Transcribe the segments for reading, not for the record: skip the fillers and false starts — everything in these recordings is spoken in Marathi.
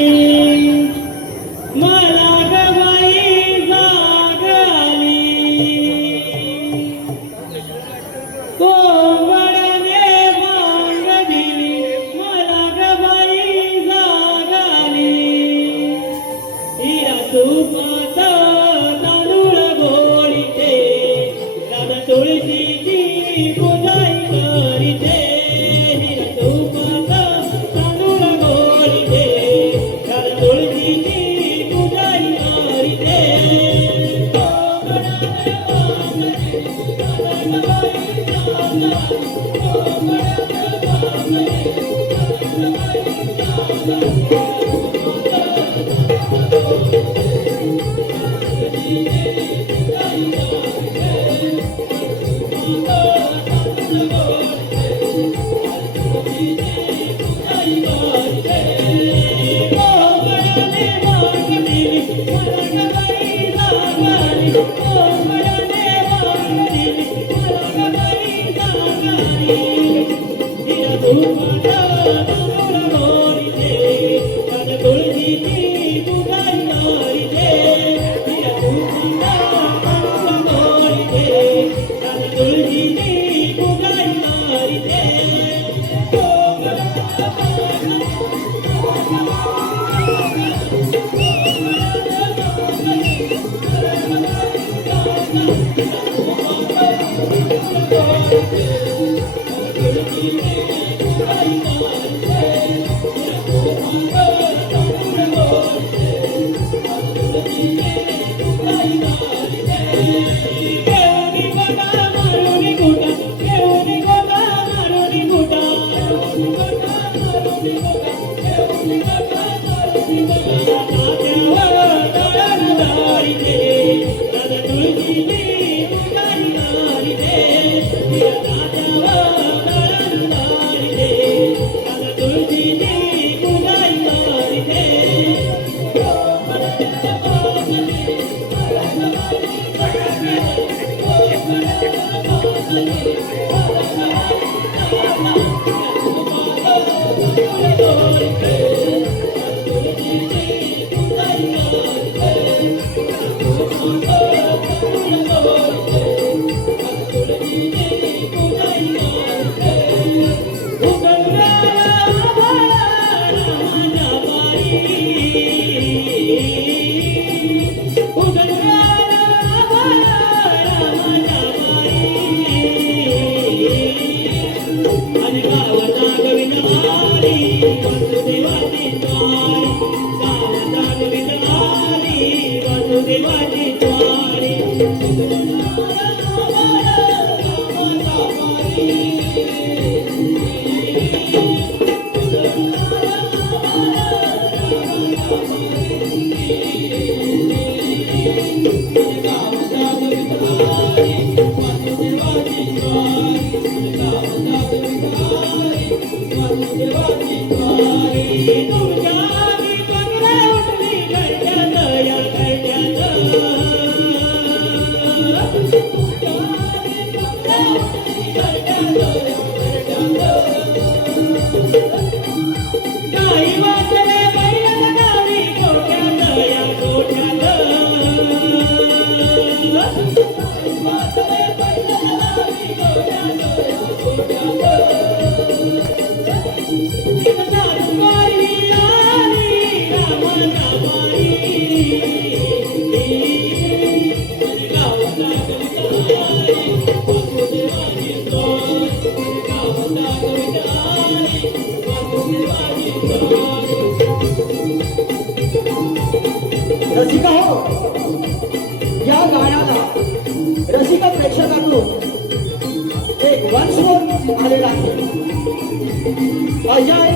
मला गबाई जाग आली कोंबड्याने बांग दिली मला गबाई जाग आली हिरा तुपात तांदूळ गोळीते दादा तुळशीची पूजाई करीते हिरा तुपात तांदूळ गोळीते दादा तुळशीची पूजाई करीते रसिका हो, या गाण्याला रसिका प्रेक्षकांकडून एक वंशवत आलेला आहे. अजय,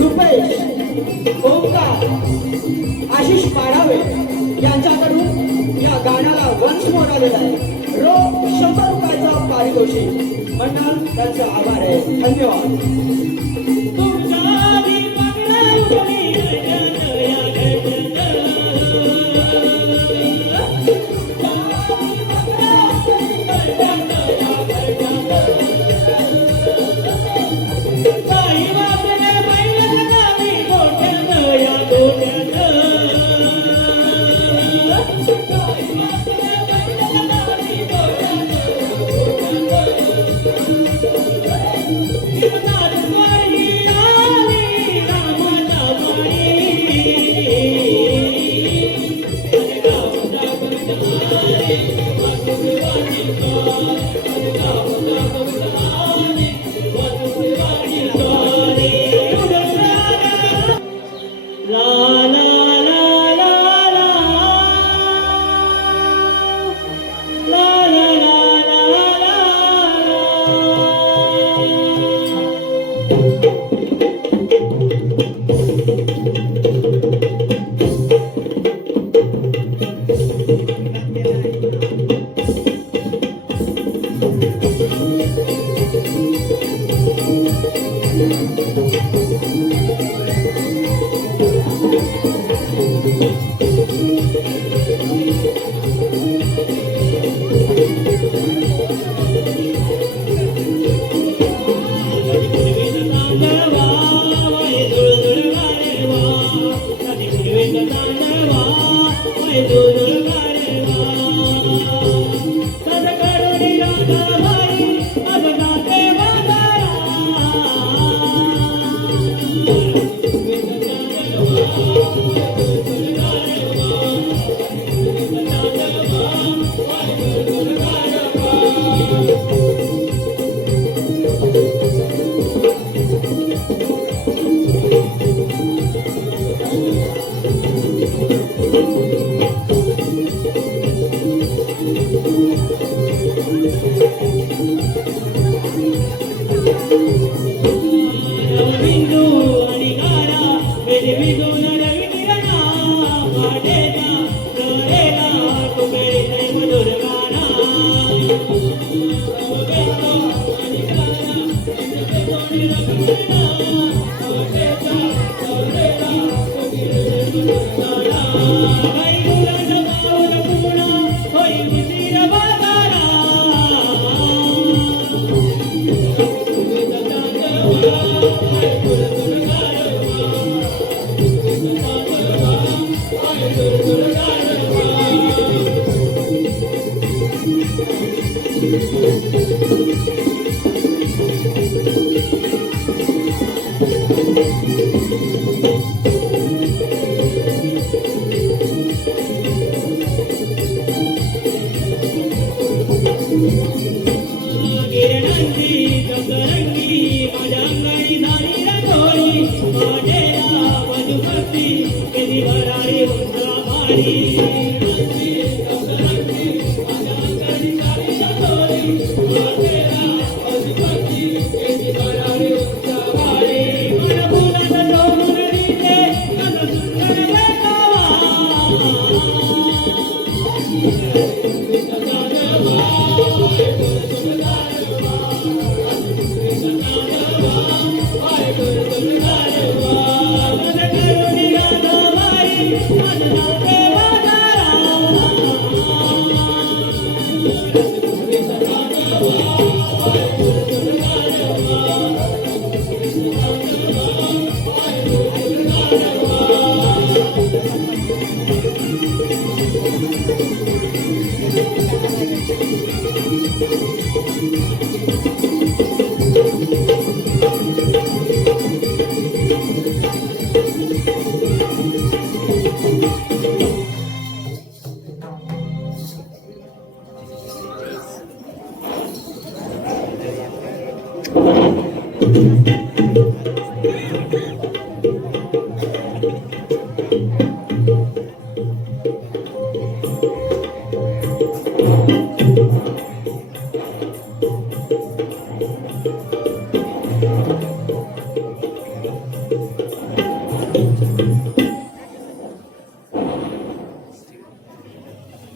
रुपेश, ओंकार, आशिष पाडावे यांच्याकडून या गाण्याला वंशवत आलेला आहे. रोख 100 रुपयाचा पारितोषिक. मंडळ त्यांचा आभार आहे. धन्यवाद. ला ला ला ला ला ला ला ला ला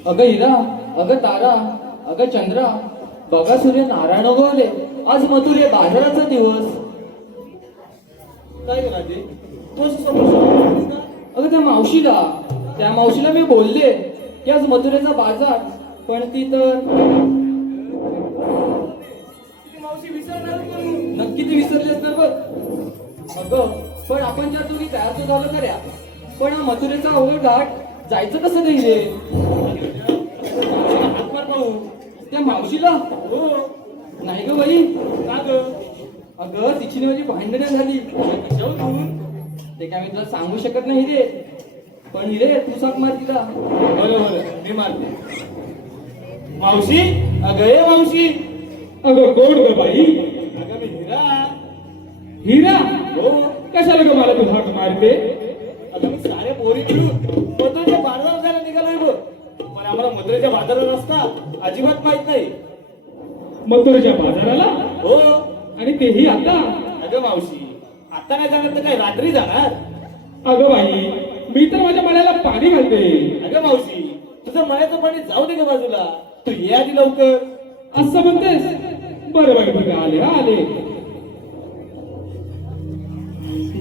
अगं हिरा, अगं तारा, अगं चंद्रा, बघा सूर्य नारायण उगवले. आज मथुरे बाजाराचा दिवस. काय करा ते तू असं समोर अगं त्या मावशीला मी बोलले की आज मथुरेचा बाजार, पण ती तर मावशी विसरणार पण नक्की ती विसरली असणार बघ. अगं पण आपण जर तुम्ही तयार तर झालं खऱ्या, पण हा मथुरेचा अवघड घाट जायचं कसं नाही रे? हातमार पाहू. त्या मावशीला हो नाही ग बाई. का ग अगं तिची माझी भांडणं झाली. जेवून ते काय मी तुला सांगू शकत नाही रे, पण रे तू साक मार तिला. बरोबर मी मारते. मावशी अगं ये मावशी. अगं कोण ग बाई? अगं मी हिरा. हिरा? हो कशाला ग मला तू हाक मारते? अगं मी सारे पोरी मिळून मथुरेच्या बाजारात जायला निघालोय बघ. पण आम्हाला मथुरेच्या बाजारात रस्ता अजिबात माहित नाही. मथुरेच्या बाजाराला हो. आणि तेही आता. अगं मावशी, आता नाही जाणार तर काय रात्री जाणार? अगं बाई, मी तर माझ्या मळ्याला पाणी घालते. अगं मावशी, तुझं मळ्याचं पाणी जाऊ दे ग बाजूला, तू ये आधी लवकर. असं म्हणतेस? बरं बरं बरं, आले हा आले.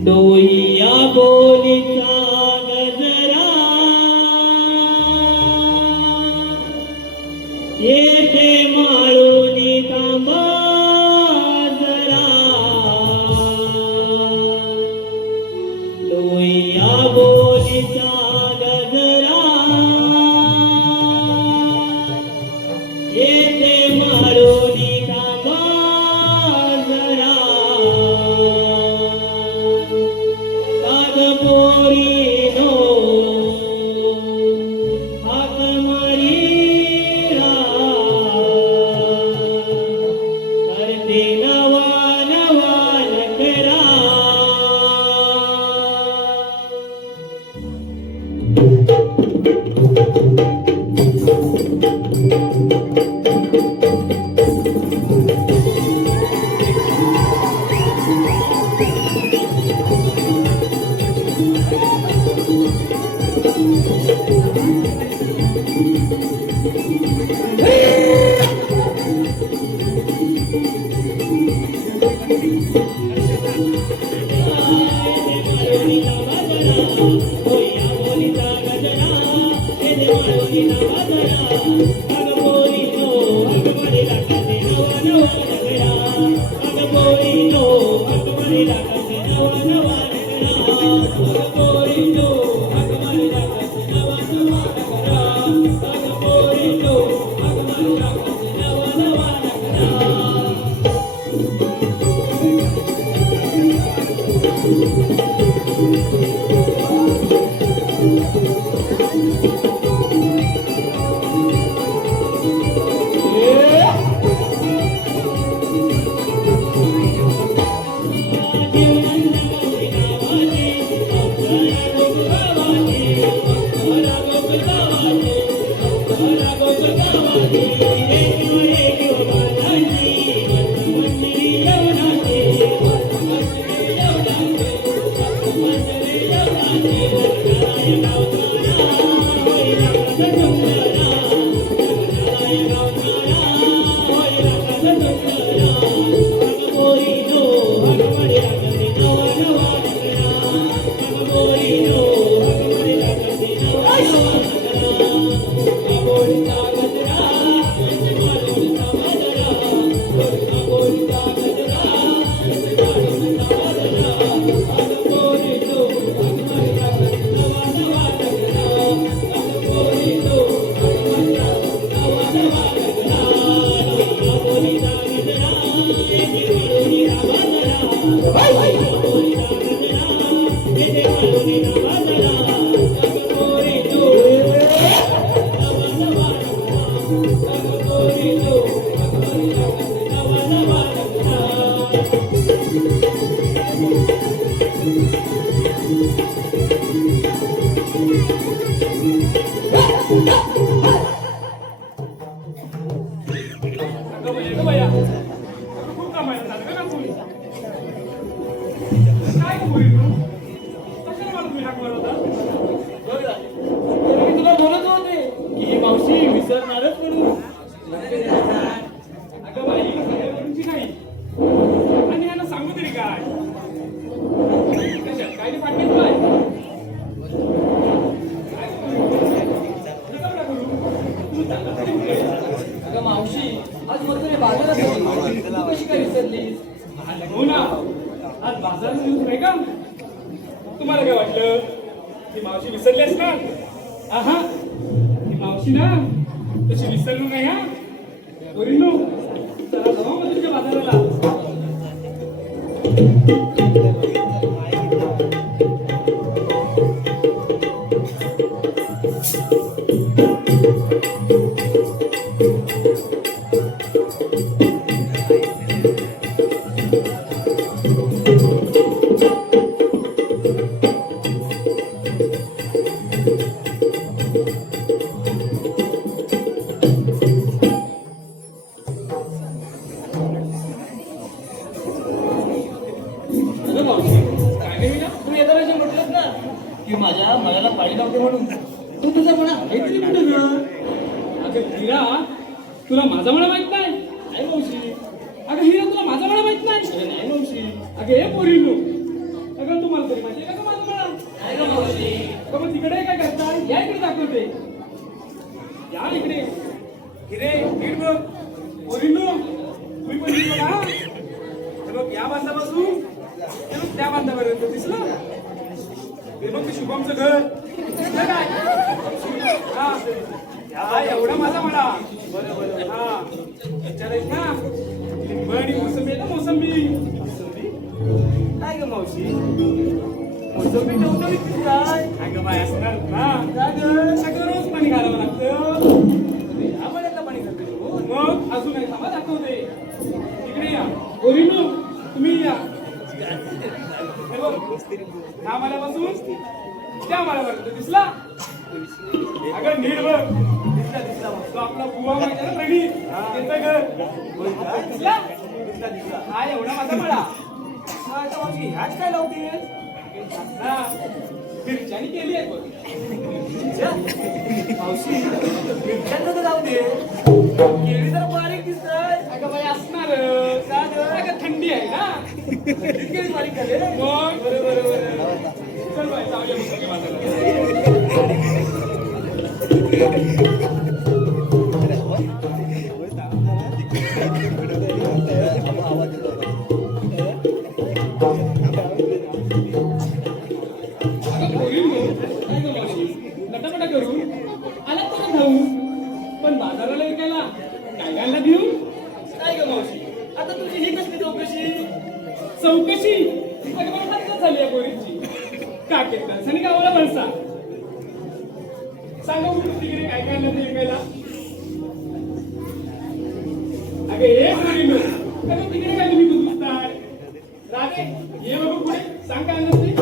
डोईया बोलीचा गजरा येथे माळुनी थांबा जरा. डोईया बोलीचा गजरा येथे माळुनी थांबा जरा. पोरीनो हाक मारीरा करते नवा नवा नखरा. मी तुला बोलत होते की ही मावशी विसरणारच म्हणून. अगं बाई, तुमची नाही. आणि यांना सांगू तरी काय? कशात काय पाठवत काय? अगं मावशी, आज मथुरे बाजारात होती. तू कशी काय विसरलीस? हो ना, आज बाजारात दिवस नाही का? तुम्हाला काय वाटलं ती मावशी विसरली असणार? आहा, ती मावशी ना तशी विसरलो नाही हा. पोरींनो, चला जाऊ मथुरेच्या बाजाराला. की माझ्या मळ्याला पाणी लावते म्हणून. तू तुझा म्हणा हे तरी कुठं ग? अगं हिरा, तुला माझा मला माहित नाही. नाही मावशी. अगं हिरा, तुला माझा मला माहित नाही. अरे नाही मावशी. अगं हे पोरीनो, अगं तुम्हाला तरी माहिती आहे का माझा मला? नाही ग मावशी. का मग तिकडे काय करताय? या इकडे दाखवते. या इकडे. हिरे, नीट बघ. पोरीनो, तुम्ही पण नीट बघा. हे बघ या बांधापासून ते बघ त्या बांधापर्यंत दिसलं? हे बघ ते शुभमचं घर दिसलं काय? हा एवढा माझा म्हणा. हा विचारायच ना. लिंब आणि मोसंबी आहे ना, मोसंबी. काय ग मावशी? मोसंबी ठेवतो काय? अगं बाय असणार ना. का ग? अगं रोज पाणी घालावं लागतं. या मळ्यातलं पाणी करते तू? मग अजून एक थांबा दाखवते. इकडे या पोरीनो, तुम्ही या. हे बघ, ह्या माळ्यापासून त्या माळ्यापर्यंत दिसला? अगं नीट बघ. दिसला दिसला मावशी. तो आपला बुवा माहिती आहे ना प्रणीत? त्याचं घर. दिसला? दिसला दिसला. हा एवढा माझा मळा. हा, आता मावशी ह्याच काय लावते? हा मिरच्यानी केली आहे बघ. मावशी मिरच्यांचं तर जाऊ दे. केळी तर बारीक दिसत. अगं बाई असणार. अगं थंडी आहे ना. केळी बारीक झाले. मग बरोबर. चल बाई जाऊया मग सगळे बाजारात. अगं पोरींनो, काय गं मावशी? नटापटा करू आलात तर खाऊ, पण बाजाराला विकायला काय घालला देऊ? काय ग मावशी? आता तुझी ही कसली चौकशी? चौकशी अगं मला हद्दच झाली या पोरीची. काकेत आणि गावाला बरसा. सांगा उठून तिकडे काय काय आणलं ते विकायला. अगं हे पोरींनो, अगं तिकडे काय तुम्ही दुसताय? राधे ये बघू पुढे, सांग काय आणलं ते.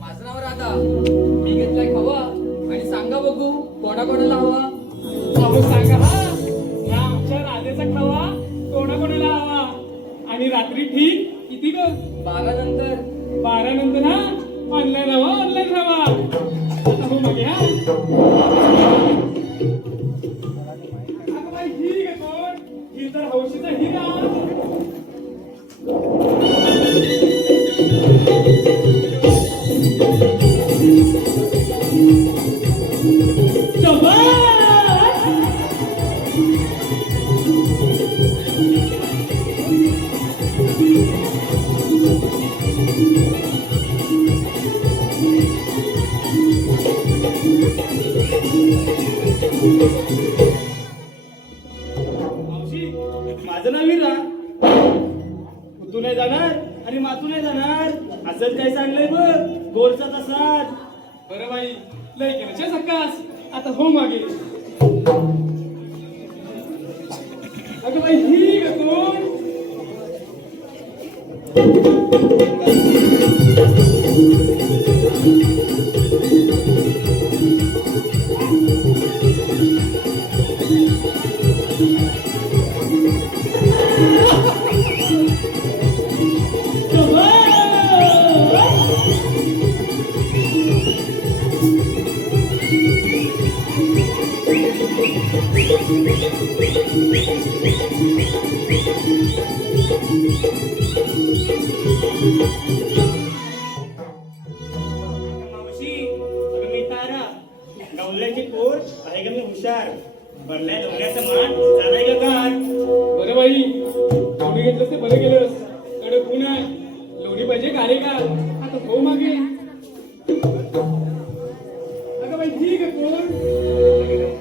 माझं नाव राधा. मी घेतलाय खवा आणि सांगा बघू कोणाकोणाला हवा. अहो सांगा हा, या आमच्या राधेचा खावा कोणाकोणाला हवा. आणि रात्री ठीक किती ग? 12 नंतर. 12 नंतर हा. ऑनलाईन हवा, ऑनलाईन हवा. आता हो मग या. अगं बाई ही ग कोण? ही तर हौशीचा हिरा. मावशी माझं नाव हिरा. तू नाही जाणार आणि मातू नाही जाणार. असंच काय सांगलंय बघ, गोरचा तसाच. बरं बाई लय केलं सकास. आता हो मागे. अगं बाई ही ग कोण? मावशी अगं मी तारा गवल्याची पोर आहे का मी हुशार भरल्या डोंगऱ्याचं मान झालाय का गाठ. बरं बाई लोणी घेतलं ते बरं केलंस. कडक ऊन आहे, लोणी पाहिजे गाडी का. आता हो मागे. कोण?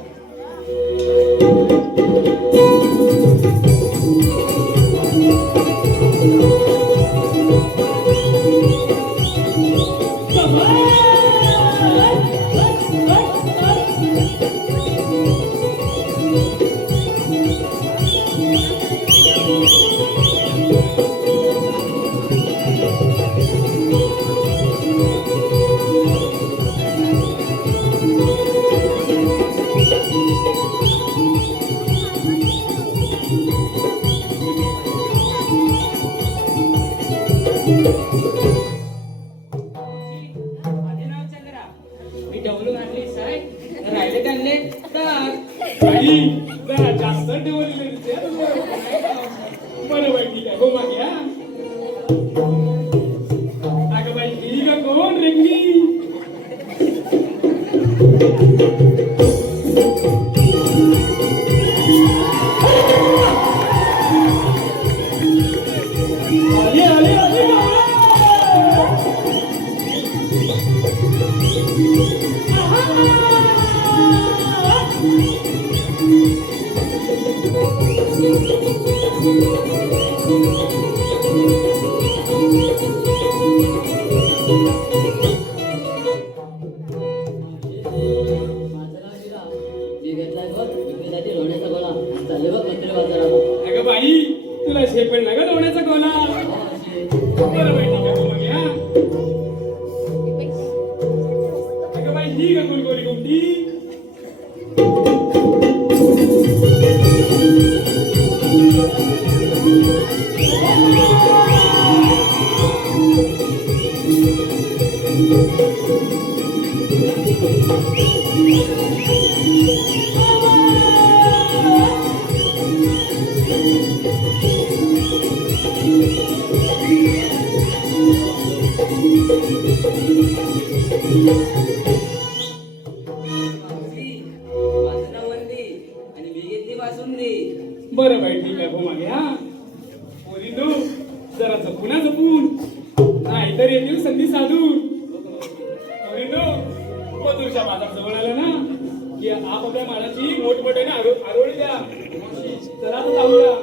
मी डबलू घातली साय राहिले त्यांनी बाई जरा जास्त ठेवलेले दिसते हा तुझं. बरं बाई ठीक आहे हो मागे हा. अगं बाई ही का कोण रेंगली? आले आले आले अगं बाई तुला शेपण लागत होण्याचा कोला. बरं बाई ठीक आहे हो मागे हा. अगं बाई ही का कोण गोरी गुमटी? बरं बाई ठीक आहे हो मागे हा. पोरींनो जरा जपून जपून नाहीतर येतील संधी साधून. पोरींनो मधुरच्या बाजार जवळ आला ना की आपल्या मालाची मोठमोठ्याने आरोळी द्या. चला तर जाऊया.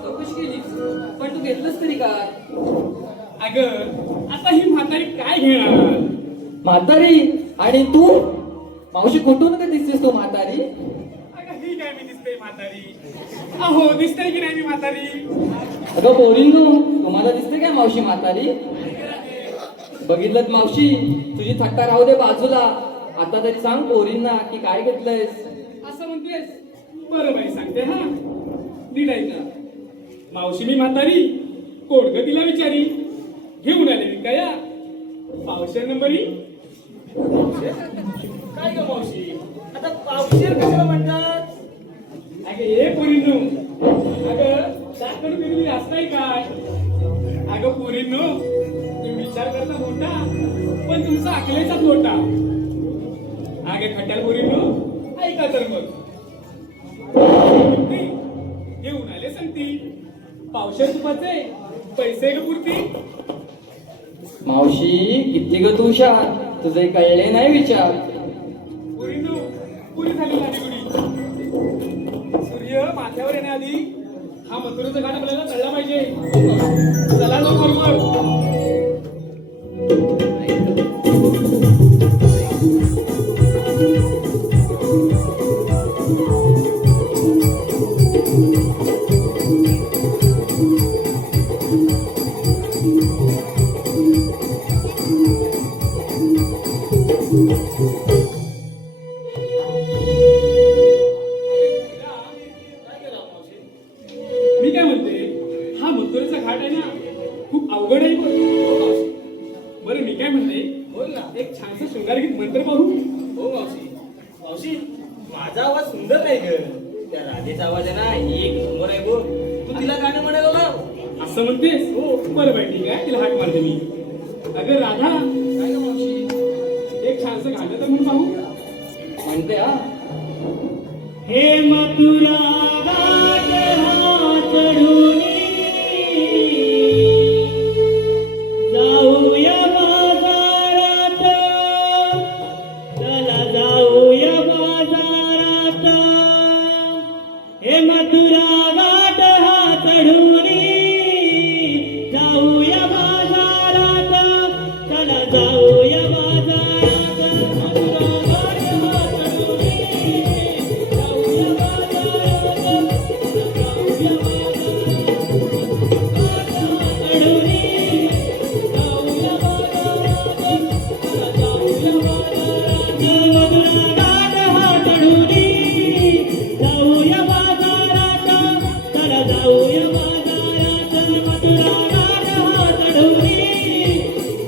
पण तू घेतलंस तरी काय? अगं आता ही म्हातारी काय घेणार? म्हातारी आणि तू मावशी कुठून का दिसतेस तू म्हातारी? अगं ही काय मी दिसते म्हातारी? अहो दिसते की नाही मी म्हातारी? अगं पोरींनो तुम्हाला दिसते काय मावशी म्हातारी? बघितलं मावशी तुझी थट्टा राहू दे बाजूला. आता तरी सांग पोरींना की काय घेतलंयस? असं म्हणतेस? बरं बाई सांगते हा. नीट ऐक ना. मावशी मी म्हातारी कोण ग तिला विचारी. घेऊन आले मी काय पावशेर नंबरी. काय ग मावशी आता पावशेर कशाला म्हणतात? अगं हे पोरींनो अगं त्याकडे कधी असं नाही काय. अगं पोरींनो तुम्ही विचार करता मोठा पण तुमचा अकलेचाच मोठा. अगं खट्याल पोरींनो ऐका तर मग. घेऊन आले सांगती पावशेर तुपाचे पैसे ग पुरती. मावशी किती ग तू हुशार तुझे कळले नाही विचार. पोरींनो पुरी झाली आधी गुडी. सूर्य माथ्यावर येण्याआधी हा मथुरेचा घाट आपल्याला चढला पाहिजे. चला लो बरोबर. मी काय म्हणते हा मथुरेचा घाट आहे ना खूप अवघड आहे बरं. मी काय म्हणते बोल ना. एक छानसा शृंगारगीत मंत्र पाहू. हो मावशी. मावशी माझा आवाज सुंदर नाही ग. त्या राधेचा गाण्याचा आवाज आहे ना एक नंबर आहे बघ. तू तिला गाणं म्हणायला लाव. असं म्हणतेस हो बरं बाई ठीक आहे तिला हाक मारते मी. अगं राधा काय गं मावशी एक छानसं गाणं तर म्हणून पाहू. म्हणते हा. हे मथुरा घाट हा चढूनी जाऊया बाजारात, चला जाऊया बाजारात. हे मथुरा घाट हा चढूनी जाऊया बाजारात, चला जाऊया बाजारात. मथुरा घाट हा चढूनी जाऊया बाजारात, चला जाऊया बाजारात. जाऊया बाजारात, मथुरा घाट हा चढूनी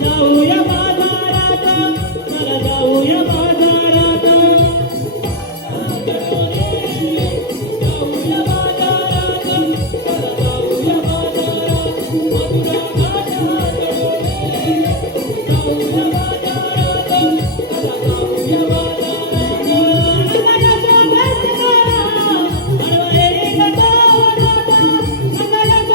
जाऊया बाजारात, चला जाऊया बाजारात. जाऊया बाजारात, चला जाऊया बाजारात. मथुरा घाट हा चढूनी जाऊया बाजारात, चला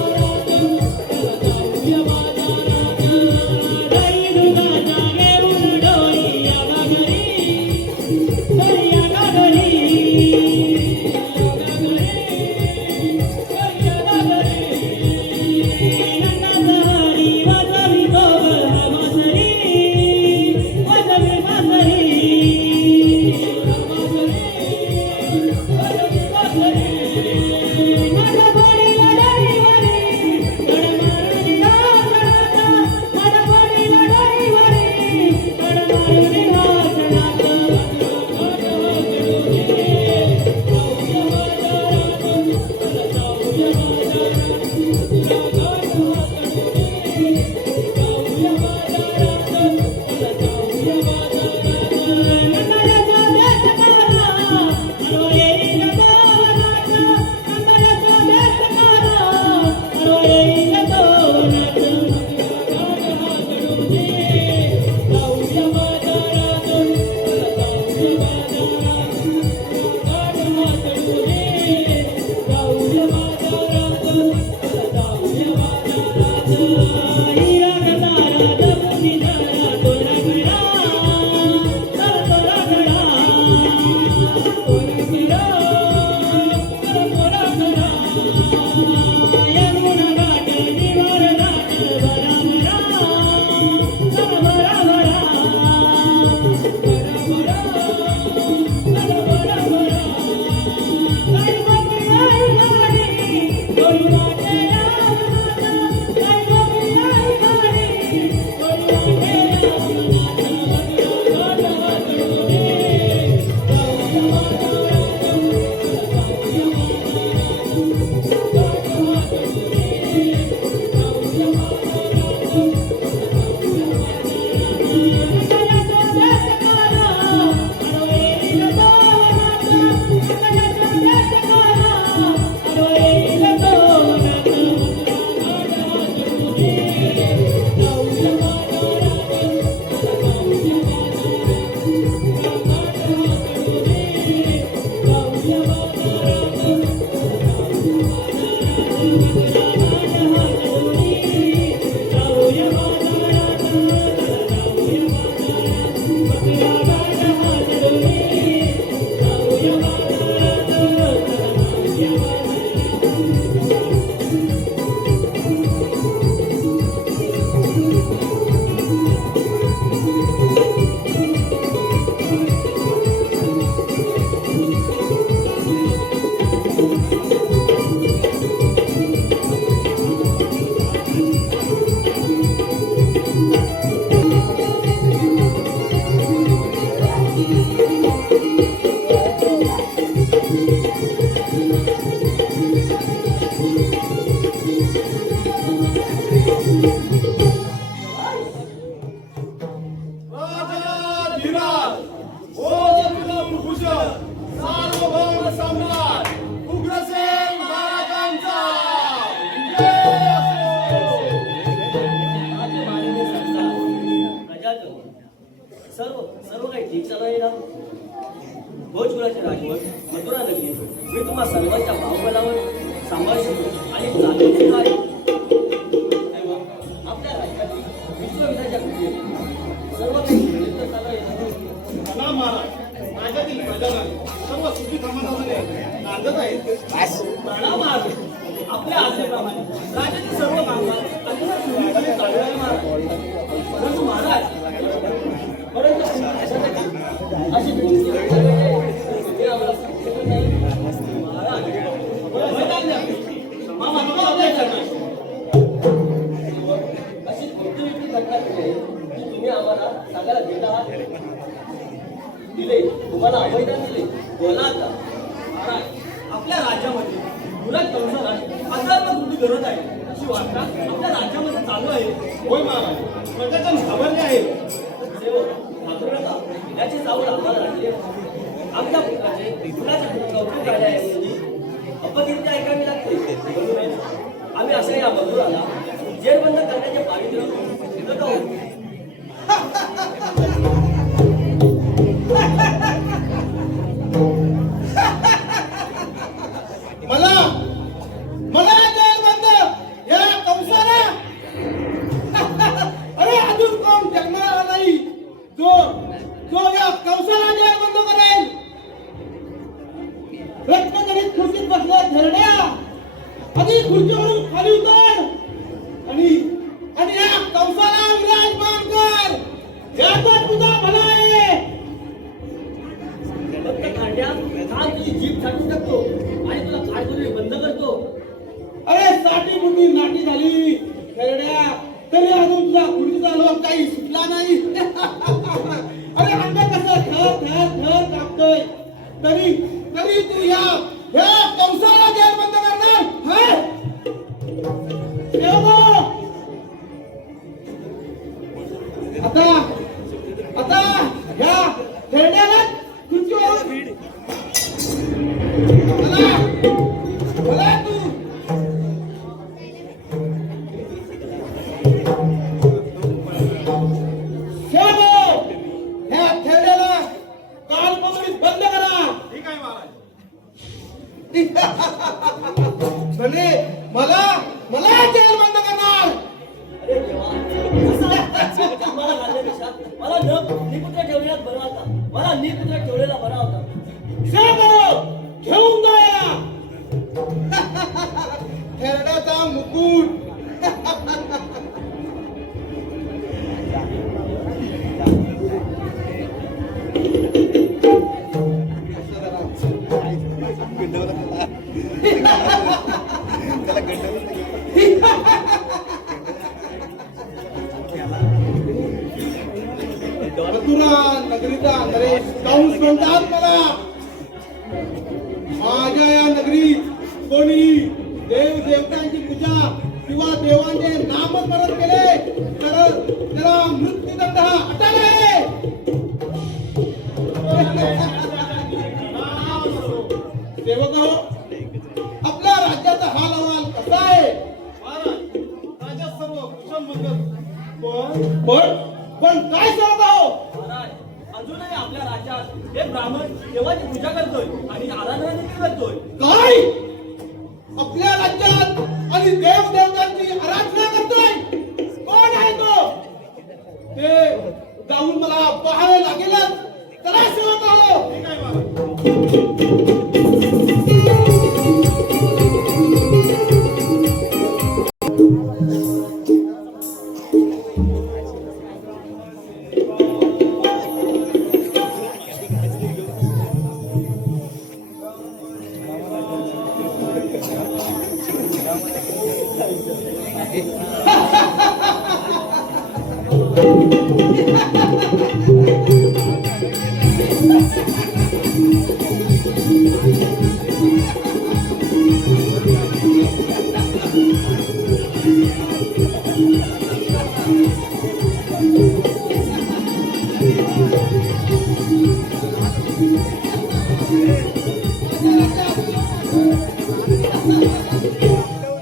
जाऊया बाजारात. आम्हा सर्वांच्या भावबलावर सांभाळतो आणि चालवतो आहे. तेव्हा आपल्या राज्यातील विश्वविद्याच्या कृतीने सर्व काही सुरळीत चालू आहे. मला महाराज राज्यातील प्रजाजन सर्व सुखी समाधानाने नांदत आहेत. प्रणाम महाराज. आपल्या आज्ञेप्रमाणे राज्यातील सर्व कामकाज अतिशय सुरळीतपणे चालू आहे महाराज. परंतु महाराज अशी कोणती हे आम्हाला समजत नाही. महाराज अशी कोणती व्यक्ती घटना घडली की तुम्ही आम्हाला सांगायला देत आहात? दिले तुम्हाला अवैधान दिले बोला आता. महाराज आपल्या राज्यामध्ये मुलात कंसाला आध्यात्मिक कृती गरज आहे अशी वार्ता आपल्या राज्यामध्ये चालू आहे. होय महाराज, प्रजाजन घाबरले आहेत. घाबरू नका. याची चावल आम्हाला लागली आहे. आमच्या पुत्राचे मुलाचे कौतुक झाल्याऐवजी अपकीर्ती ऐकावी लागते. म्हणूनच आम्ही अशा या मजुराला जेरबंद करण्याचे पारिश्रमिक देत आहोत. मला जेलबंद या कंसाला अरे अजून कोण जन्माला नाही जो या कंसाला जेलबंद करेल. रत्नजडित खुर्चीत बसल्या धरण्या आधी खुर्चीवरून खाली उतर आणि या कंसाला विराजमान कर. याचा तुझा भला आहे. फक्त खांड्या हा तुझी जीभ छाटून टाकतो आणि तुला काय करून बंद करतो. अरे साठी मुठी नाटी झाली करड्या तरी अजून तुझा खुर्चीचा लोक काही सुटला नाही. अरे अंग कसं थर थर थर कापतोय तरी तू या कंसाला जेलबंद करणार. आता या खेळण्याला खुर्चीवर मला तू ह्या खेळण्याला काल पकडीत बंद करा. ठीक आहे महाराज. मला जेल बंद करणार. अरे देवा मला घालण्यापेक्षा मला निपुत्र ठेवलेला बरा होता. मला निपुत्र ठेवलेला बरा होता. घेऊन जायला खेळण्याचा मुकुट. मथुरा नगरीचा नरेश कंस म्हणतात मला. माझ्या या नगरीत कोणी देव देवतांची पूजा किंवा देवांचे नामस्मरण केले तर त्याला मृत्यूदंड हा अटल आहे. सेवक हो, आपल्या राज्याचा हाल अहवाल कसा आहे? राज्यात सर्व कुशल मंगल. पण काय सेवक हो? महाराज अजूनही आपल्या राज्यात एक ब्राह्मण देवाची पूजा करतोय आणि आराधना देखील करतोय. काय आपल्या राज्यात आणि देव देवतांची आराधना करतोय? कोण आहे तो? ते जाऊन मला पाहावे लागेलच. चला सेवक आलो. ठीक आहे बाबा.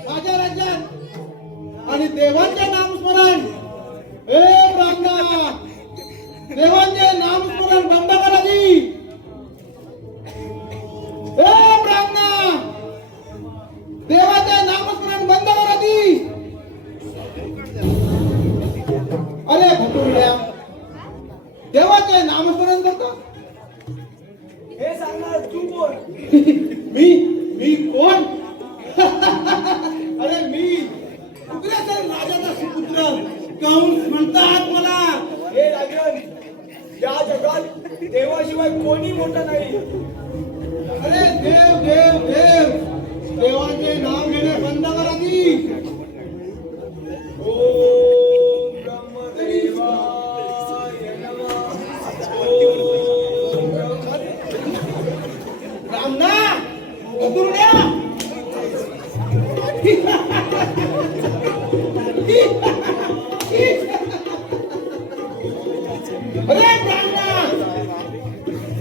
माझ्या राज्यात आणि देवांचे नामस्मरण. ब्राह्मणा, देवांचे नामस्मरण बंद करा. ब्राह्मणा मी कोण? अरे मी उग्रसेन राजाचा सुपुत्र कंस म्हणतात मला. हे राजन, या जगात देवाशिवाय कोणी मोठं नाही. अरे देव देव देव, देवाचे नाव घेणे बंद करा ती. ओम ब्रह्मदेवाय नमः. ओम रामना अतुर्या अरे ब्राह्मणा,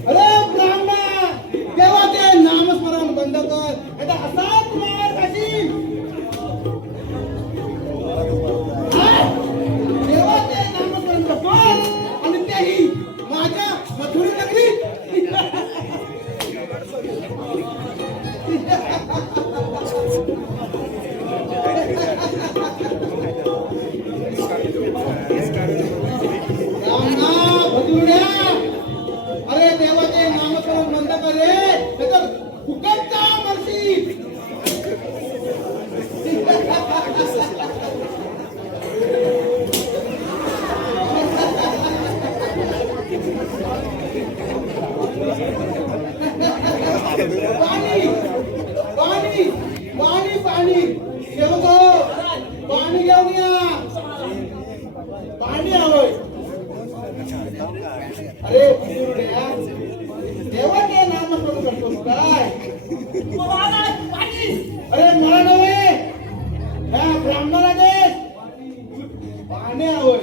अरे ब्राह्मणा, देवाचे नामस्मरण बंद कर. आता असाच मार खाशील. देवाचे नामस्मरण कर आणि तेही माझ्या मथुरी नगरीत. रामना भदुड्या, अरे देवाचे नामस्मरण बंद कर रे, नाहीतर फुकटचा मरशील. पाणी पाणी पाणी पाणी शेवको, पाणी घेऊन या. पाणी हवंय. अरे भदुड्या, देवाचे नामस्मरण करतोस काय? अरे मला नव्हे, ह्या ब्राह्मणाला दे. पाणी हवंय.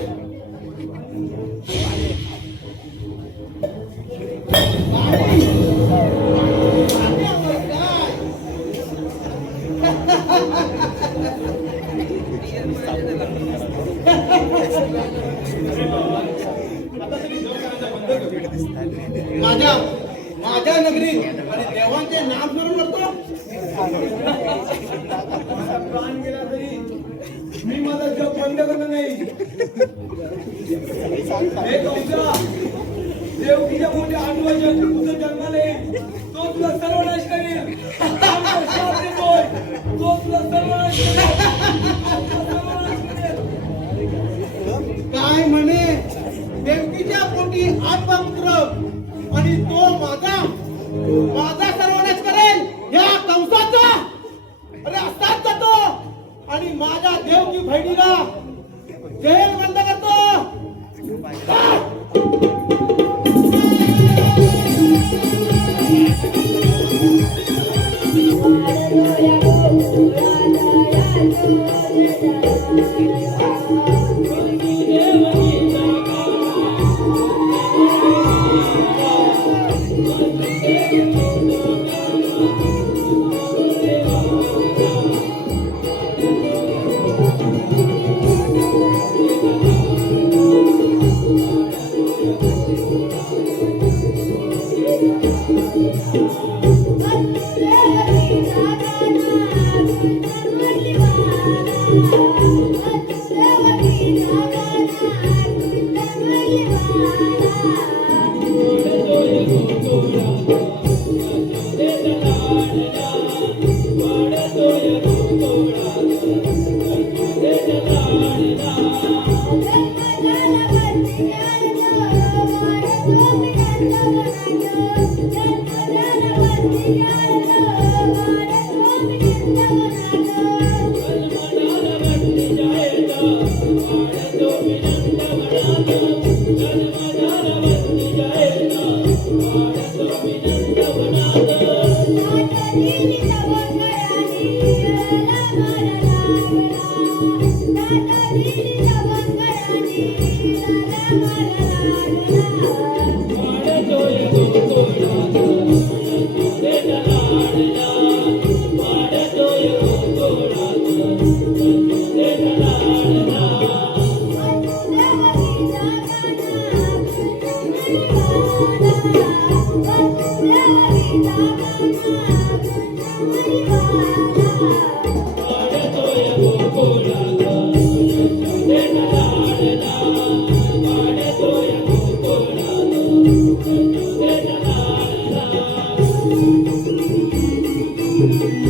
पाणी पाणी हवंय काय? माझ्या माझ्या नगरीत आणि देवांचे नाम स्मरण करतो. प्राण गेला तरी मी माझा जग बंद करणार नाही. हे कंसा, देवकीच्या मोठ्या आठवाच्या तुझं जन्माला येईल, तो तुला सर्वनाश करेल. शाप देतोय, तो तुला सर्वनाश करेल. काय म्हणे, देवकीच्या पोटी आठवा पुत्र आणि तो माझा माझा सर्वनाश करेल या कंसाचा. अरे असाच जातो आणि माझ्या देवकी बहिणीला जेल बंद करतो. Thank you.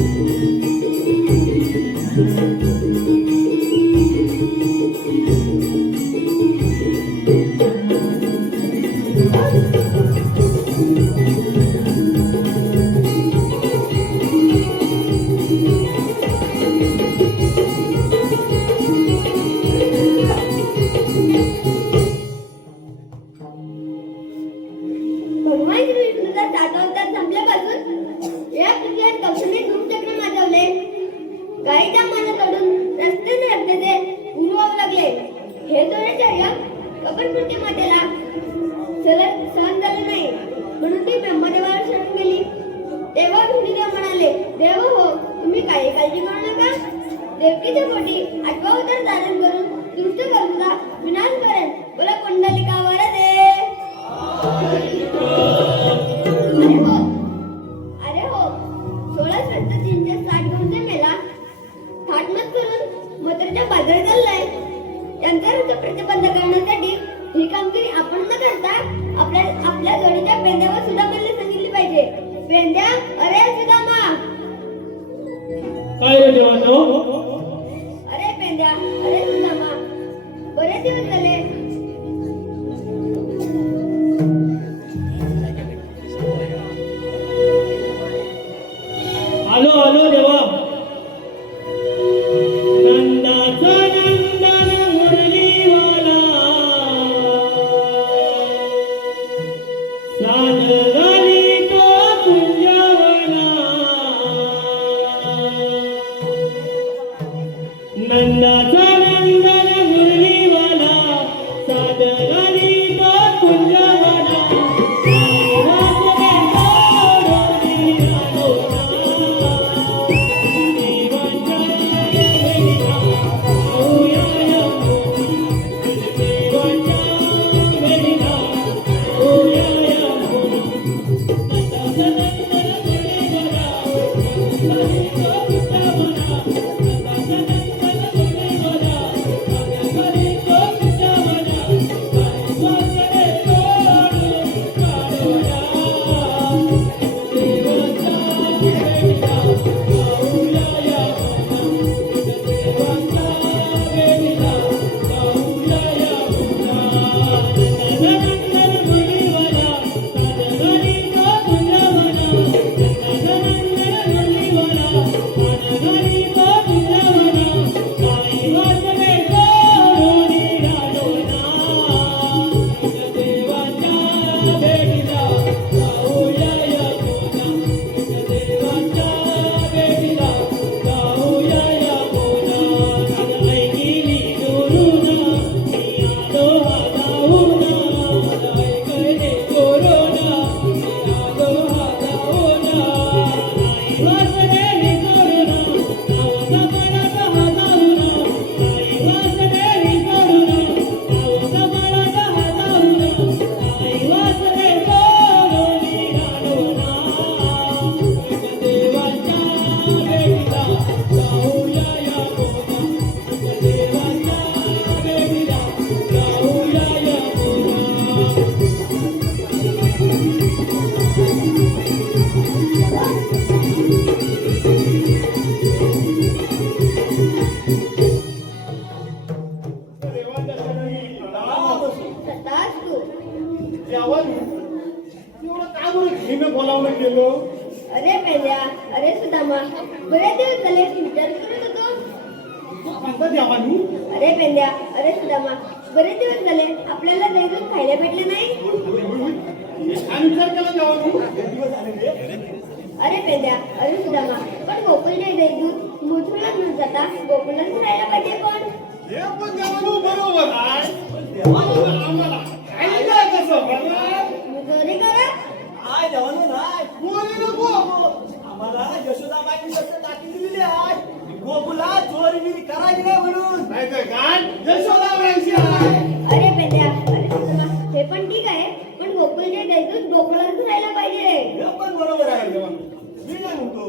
भगवान श्री विष्णूचा 7 अवतार संपल्यापासून या पृथ्वीवर कक्षाने धूमचक्र माजवले. गायीच्या मानाकडून रस्त्याने रक्ताचे उडवावू लागले. हे द्रोणाचार्य कपटपूर्ती मातेला सहन झाले नाही म्हणून ती ब्रह्मदेवाला शरण गेली. तेव्हा विष्णुदेव म्हणाले, देव हो, तुम्ही काही काळजी करू नका. देवकीच्या पोटी 8वा अवतार धारण करून दुष्ट कर्माचा विनाश करेन. बोला कुंडलिका वरदे. अरे हो 16 श्राद्ध 360 घेऊन ते मेला थाटमाट करून मथुरेच्या बाजारात चाललाय. त्यांचा रथ प्रतिबंध करण्यासाठी ही कामगिरी आपण न करता आपल्या जोडीच्या पेंद्यावर सुद्धा मला सांगितली पाहिजे. पेंद्या, अरे सुदामा. काय रे देवानो? अरे पेंद्या, अरे सुदामा, बरेच दिवस झाले. आलो देवा. नंदाचा नंदन मुरलीवाला साद घाली तो कुंजवना. नंदाचा नंदन मुरलीवाला साद घाली तो कुंजवना. अरे पहिल्या, अरे सुदामा, बरेच दिवस झाले विचार करत होतो. अरे पेंद्या, अरे सुदामा, बरेच दिवस झाले आपल्याला दही दूध खायला भेटले नाही. अरे पेंद्या, अरे सुदामा, पण गोकुळने दही दूध मथुरेला घेऊन जाता गोकुळलाच राहायला पाहिजे. मुजोरी करा. आय देवानो नाही बोलू नको. आम्हाला यशोदाबाईंनी सत्य टाकी दिलेली आहे. गोकुला चोरीगिरी करायची नाही म्हणून. अरे पेंद्या, अरे सुदामा, हे पण ठीक आहे, पण गोकुळने दही दूध गोकुळात राहायला पाहिजे. हे पण बरोबर आहे देवानो. मी नाही म्हणतो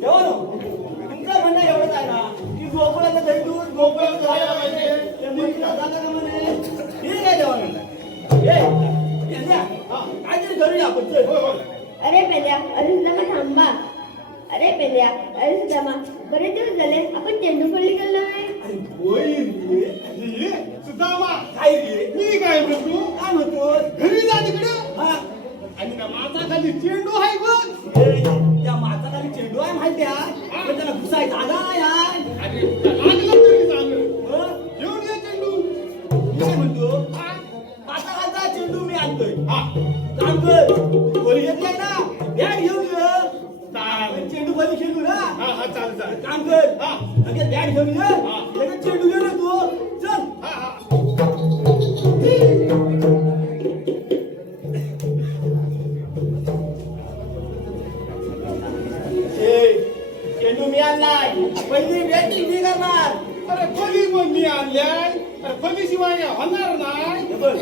देवानो, तुमचं म्हणणं एवढंच आहे ना की गोकुळाचं दही दूध गोकुळात राहायला पाहिजे. ते म्हणतात जागा का म्हणे. ठीक आहे देवानो. काहीतरी करूया आपण. अरे पेंद्या, अरे सुदामा थांबा. अरे पेंद्या, अरे सुदामा, बरेच दिवस झाले आपण चेंडू पल्ली गेलो नाही. अरे होय रे सुदामा. काय रे मी काय म्हणतो काय म्हणतो घरी जा तिकडं. हा आणि त्या माझा खाली चेंडू आहे बघ. ए, त्या माताखाली चेंडू आहे माहिती आहे पण त्याला घुसाय जागा नाही आहे अरे लागलं तरी चांगलं. हं? घेऊन ये चेंडू. मी काय म्हणतो माताखालचा चेंडू मी आणतोय हा काम कर गोळी घेतली आहे ना बॅट घेऊन ये चालेल. चेंडू बली खेळू ना हा हा चालेल चालेल. काम कर हा. लगेच बॅट घेऊन ये हा. लगेच चेंडू घेऊन ये तू चल हा हा ए, चेंडू मी आणलाय पहिली बॅटिंग मी करणार अरे खोली मग मी आणल्याय. अरे खोली शिवाय होणार नाही. हे बघ,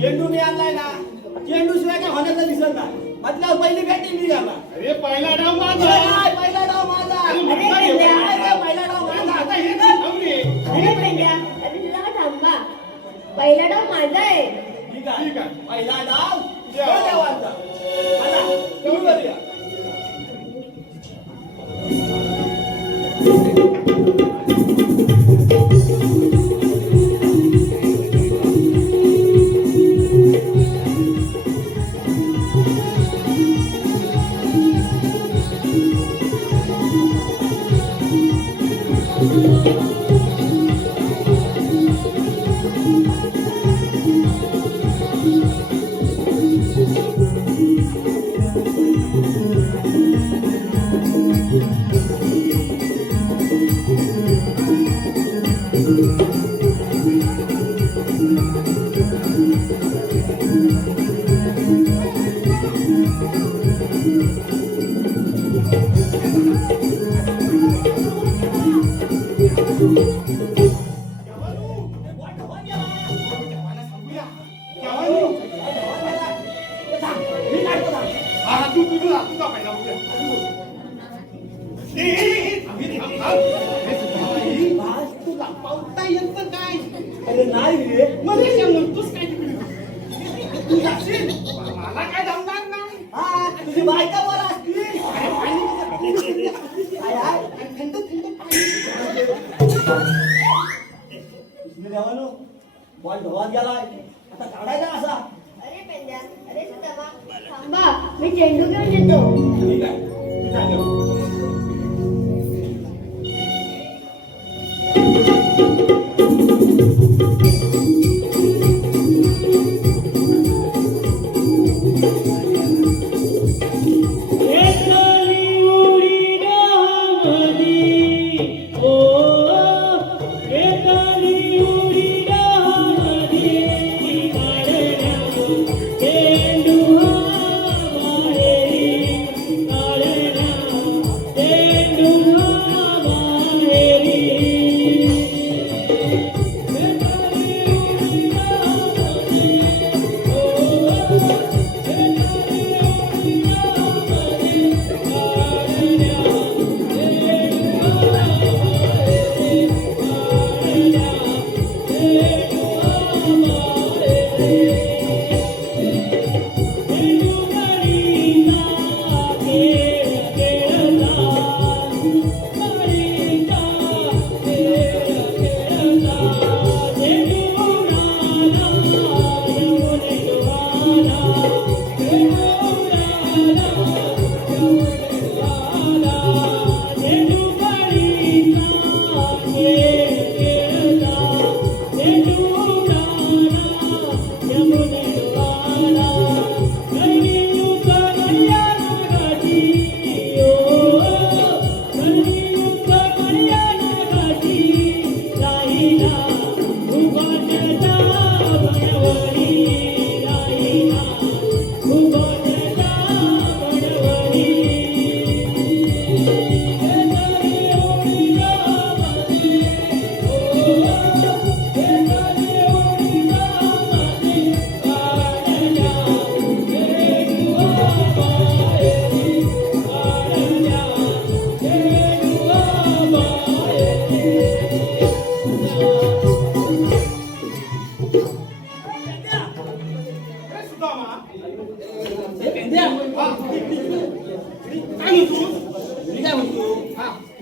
चेंडू मी आणलाय ना चेंडू शिवाय काय होण्याचं दिसत नाही म्हटलं पहिली बॅटिंग मी करणार अरे पहिला डाव माझा. काय, पहिला डाव माझा अरे मग अरे काय पेंड्या. काय काय, पहिला डाव आता माझा हे थांब रे. अरे पेंड्या, अरे सुदामा थांबा. पहिला डाव माझा आहे. ठीक आहे ठीक आहे. पहिला डाव देवा. तो देवाचा. आता तुम्ही करूया मी काढतो ना. हा हा तुझा पहिला बघूया. बस. तुला पावता येतं काय? अरे नाही रे मला म्हणतोस काय तिकडे? तू जाशील? मला काय जमणार नाही. हा तुझी बायका वर असतील हाय, हाय. थंड थंड पाणी. कृष्ण देवानो बॉल धवात गेलाय आता काढायचा असा अरे पेंड्या, अरे सुदामा थांबा. मी चेंडू घेऊन येतो. ठीक आहे मी काय करू? चेंडू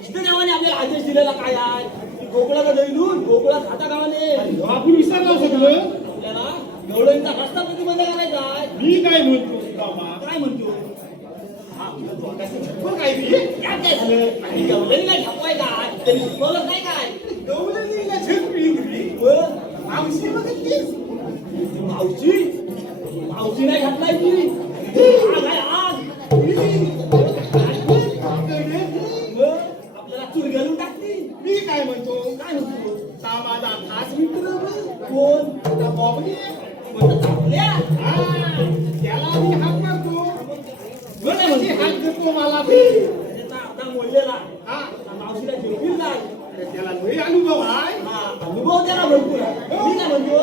इष्टदेवाने आपल्याला आदेश दिलेला काय आहे की गोकुळाला दैलून गोकुळात खाता गावाने आपण विसरलो सगळं. आपल्याला एवढं रस्ता प्रतिबंध करायचा आहे. मी काय म्हणतो सुदामा? काय म्हणतो हा, तू आकाशात छप्पर काय बी? यात काय झालं आणि गवलेला ठाकवाय काय त्यांनी शिकवलं नाही काय गवळणीला झेपली तुम्ही. मग मावशी बघितलीस? मावशी मावशी नाही घातलाय की आग आहे आग मग आपल्याला चूल घालून टाकतील. मी काय म्हणतो? काय म्हणतो ता माझा खास मित्र बघ. कोण आता बाबली. म्हणतात चांगल्या हा, त्याला मी हाक मारतो. कोण आहे म्हणजे म्हणते हाक देतो मला बी. त्याचा आता मोडलेला हा, मावशीला झेपील नाही त्याला लई अनुभव आहे. हा अनुभव त्याला भरपूर आहे. मी काय म्हणतो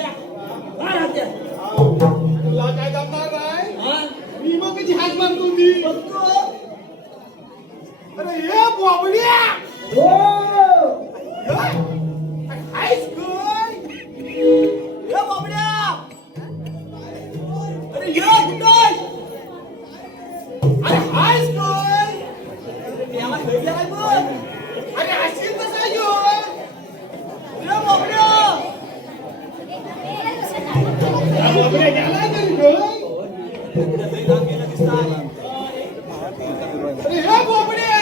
या काय राहत्या तुला काय जमणार नाही. हा मी मग कशी हाक मारतो मी. बघतो अरे ये बाबल्या. हायस काय? ए बाबड्या अरे ये कुठं अरे हायस काय? याला घेऊन गेलाय बघ अरे अशी कसा यो? ए बाबड्या बाबल्या गेला तरी काय? लय लांब गेलं दिसतंय. अरे हे बाबल्या.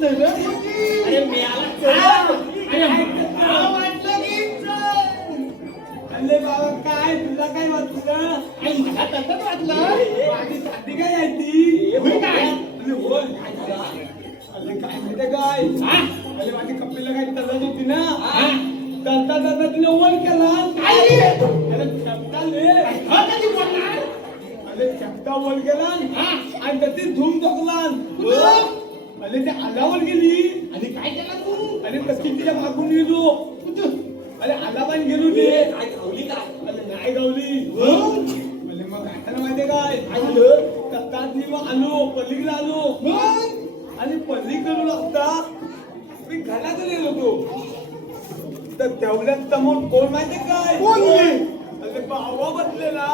चरड मुलगी. अरे मिळाला चल. अरे मला वाटलं की चल. अरे बाबा काय तुला काय वाटलं? अरे मला तसंच वाटलं. माझी छाती काय आहे ती? होय काय? अरे होय. अरे काय माहिती काय? अरे माझी कपिला काय तलत होती ना? तलता तलता तिने वर केला. अरे चपटा ले. अरे चपटा वर गेला आणि त्याची धूम टाकला. अरे ते आलावर गेली आणि काय केलं तू? अरे तशी तिच्या मागून गेलो. अरे आलाबान गेलो ते. काय खावली का? अरे नाही गावली. अरे मग काय माहितीये काय? तत्तात मी मग आलो पल्लीकडे आलो आणि पल्लीकडून असता मी घरात गेलो होतो. तर तेवढ्यात समोर कोण माहितीये काय? अरे बाबा बसलेला.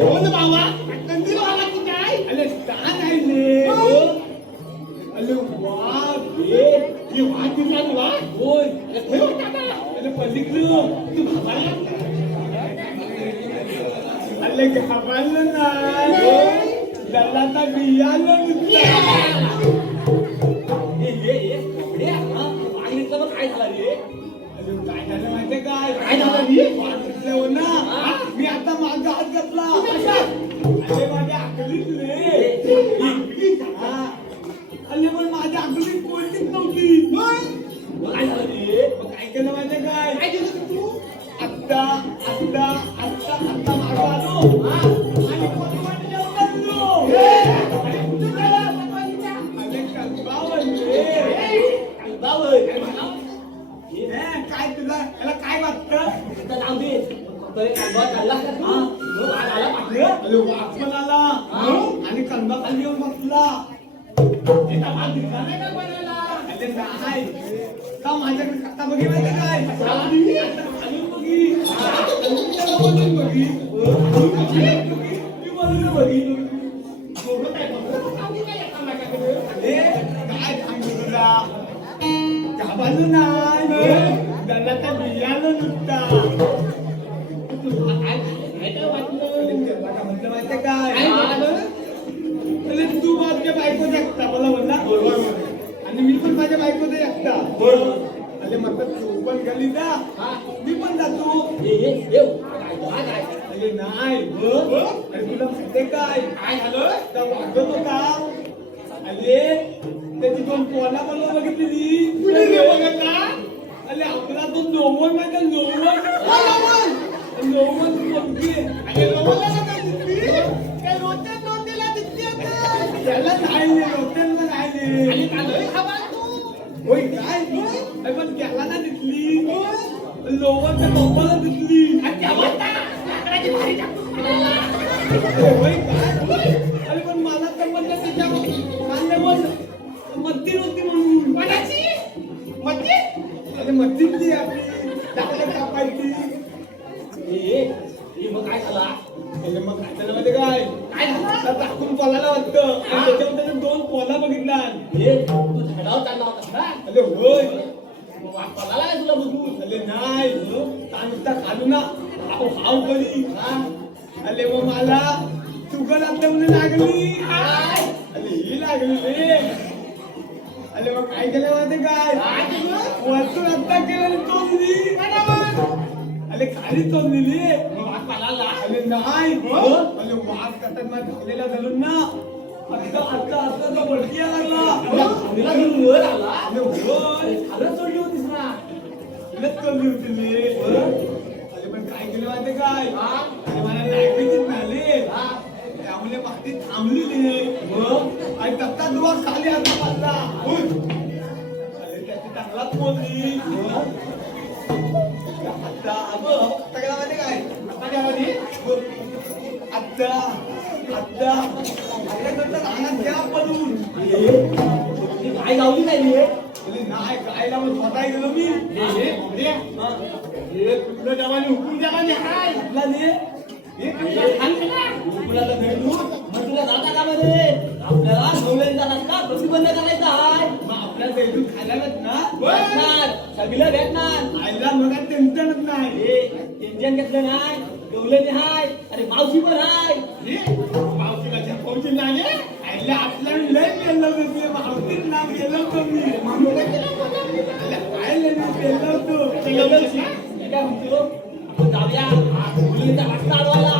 कोण बाबा? कंदील बाबा की काय? अरे का नाही रे? अरे वा रे, ही वाट दिसला तुला? होय. अरे पल्लीकडं तू घाबरला? अरे घाबरलं नाही. दल्लाचा बियालं नुसतं. मागितलं मग काय झालं रे? अरे काय झालं माहितीये काय? काय झालं रे? वाट दिसल्यावर ना मी आता मागं हात घातला. अरे माझ्या अकलीत रे. हा. अरे पण माझ्या अकलीत कोणतीच नव्हती. मग काय झालं रे? मग काय केलं माहितीये काय? काय केलं तू? आत्ता मागं आलो आणि पटपट उतरलो. अरे कुठं गेला? अरे कल्बावर रे. काय तुला याला काय वाटतं? तर जाऊ दे. तरी कांदा काढला का तू? मग वाघ आला पाठलं? अरे वाघ पण आला आणि कलमा खाली येऊन बसला. तिचा भाग दिसला नाही का कोणाला? अरे नाही. का माझ्याकडे आता बघी माहिती काय? आता खालून बघी. खालून बघी. मी बोलून बघी. दोघं काय बघत? अरे काय सांगू तुला? घाबरलो नाही. त्याला त्या बियालं नुसता. तुला काय वाटलं माहितीये काय? अरे तू माझ्या बायकोचा एकटा मला म्हणला. आणि मी पण माझ्या बायकोचा एकटा. अरे म्हटलं तू पण घाली जा, मी पण जातो. अरे नाही. अरे तुला माहितीये काय? काय झालं? त्या वागत होता. अरे त्याची दोन पोला मला बघितलेली. बघितला? अरे आपला तो लोवन माहिती लोवन मुलगी. अरे लोवनला काय दिसली? काय रोजच्या नोंदीला दिसली आता. त्याला नाही रे, रोजच्याला नाही रे. आणि कालही खावा तू. होय काय? अरे पण त्याला ना दिसली. लोवनच्या पप्पाला दिसली. आणि त्या म्हणता लाकडाची भारी टाकून होय काय? अरे पण मला तर म्हणलं त्याच्या खांद्यावर मत्ती नव्हती म्हणून. कोणाची मत्ती? अरे मत्तीतली आपली लाकडं कापायची. मग काय झाला? अरे मग काय झालं माहिती काय? काय झालं? टाकून पोलाला वाटतं आणि त्याच्यावर त्याने दोन पोला बघितला. तू झाडावर चालला होतास का? अरे होय. मग वाघ पळाला काय तुला बघून? अरे नाही. का नुसता खालू ना हाव करी. अरे मग मला शुगर आपल्यामध्ये लागली. अरे ही लागली रे. अरे मग काय केलं माहिती काय? वरतून आत्ता केलं तोंडली. अरे खाली तोंडली. वाघ पळाला. अरे नाही. अरे वाघ कटक झालेला धरून ना आता तो वरती यायला लागला. तिला घेऊन वर आला. अरे होय. खालच सोडली होतीस ना. तिलाच तोंडली होती रे. अरे पण काय केलं माहिती काय? अरे मला डायबिटीस झाले. त्यामुळे माती थांबली रे. आणि तत्ता दुवा खाली आता पडला. अरे त्याची चांगलाच बोलली. आता आता काय माहिती काय? आता काय माहिती? आता नंतर राहणार द्या पडून. ती गाय गावली नाही रे. अरे नाही काय लावून स्वतः गेलो मी. कुठलं जवानी हुकूम जवानी हाय कुठला रे? तुला भेटू मग तुला जाता का मध्ये? आपल्याला नवल्यांचा रस्ता प्रतिबंध करायचा आहे. मग आपल्या बेडून खायलाच ना. भेटणार सगळं भेटणार. आईला मग टेन्शनच नाही. टेन्शन घेतलं नाही. गवलेली हाय. अरे मावशी पण हाय. मावशीला फौजी नाही. आपल्याला लय पेरलं होतं मावशीत नाव गेलं होतं मी काय लय नाव पेरलं होतं मी काय म्हणतो आपण जाऊया मुलींचा वाटता अडवायला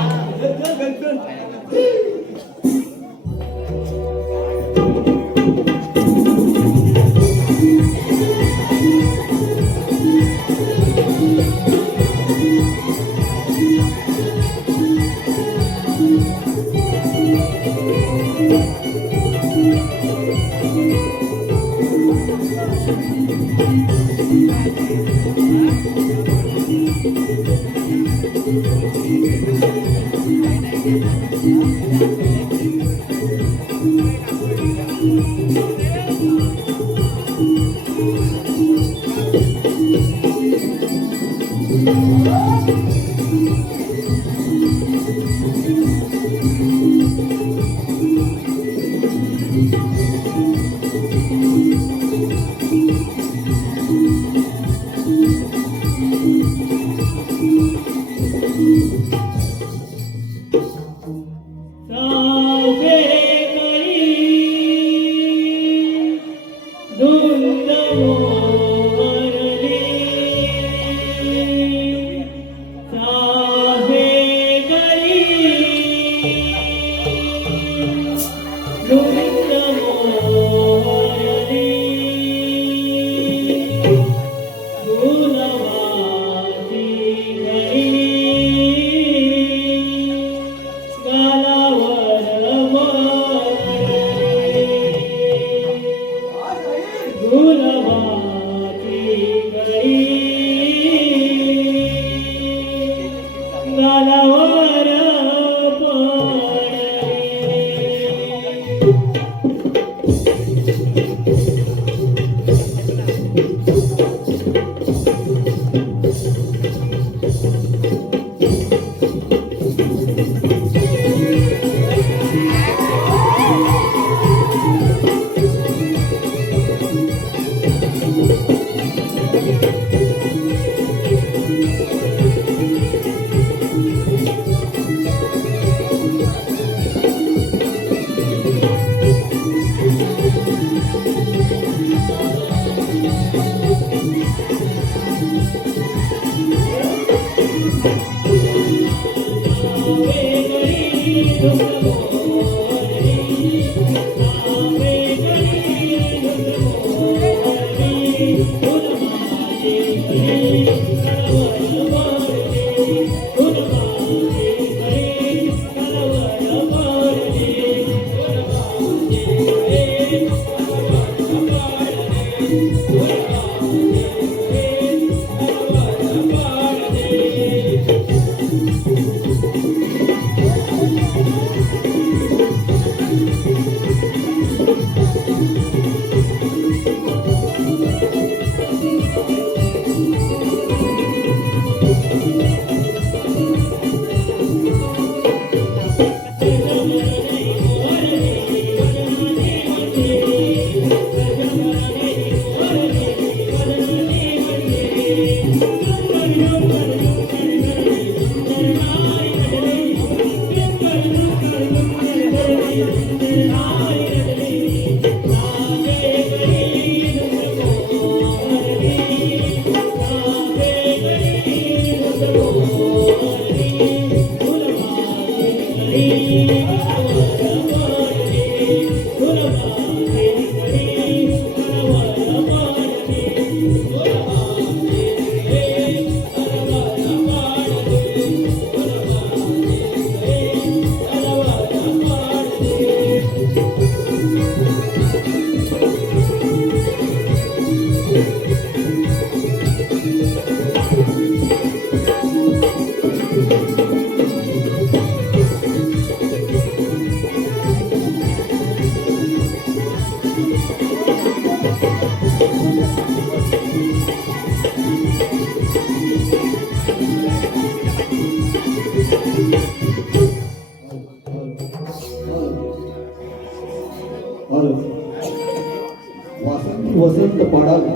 वासंती वसंत पाडावी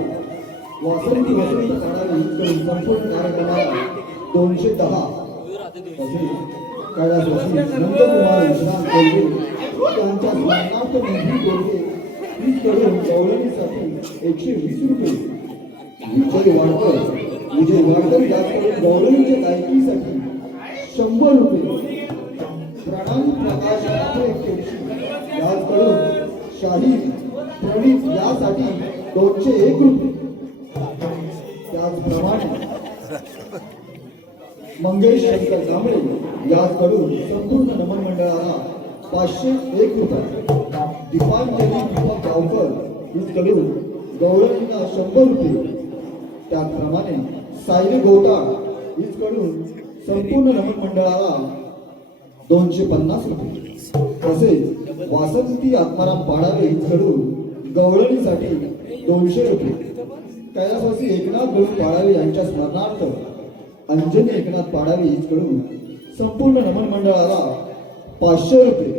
वासंती वसंत पाडावी तर संपूर्ण कार्यक्रमाला 210 कैलास नंदकुमार विश्राम कोल्हे त्यांच्या स्मरणार्थ निधी दोघे हीच करून गवळणीसाठी 120 रुपये. विजय वाडकर याचकडून गवळणीच्या गायकीसाठी 100 रुपये. प्रणाली प्रकाश याचकडून शाहीर प्रणित यासाठी 201 रुपये. त्याचप्रमाणे मंगेश शंकर कांबळे याचकडून संपूर्ण नमन मंडळाला 501 रुपये. दीपांजली दीपक गावकर हीचकडून गवळणीला 100 रुपये. त्याचप्रमाणे सायली गोटाळ हीचकडून संपूर्ण नमन मंडळाला 250 रुपये. तसेच वासंती आत्माराम पाडावे हीचकडून गवळणीसाठी 200 रुपये. कैलासवासी एकनाथ गणू पाडावे यांच्या स्मरणार्थ अंजनी एकनाथ पाडावे हीचकडून संपूर्ण नमन मंडळाला 500 रुपये.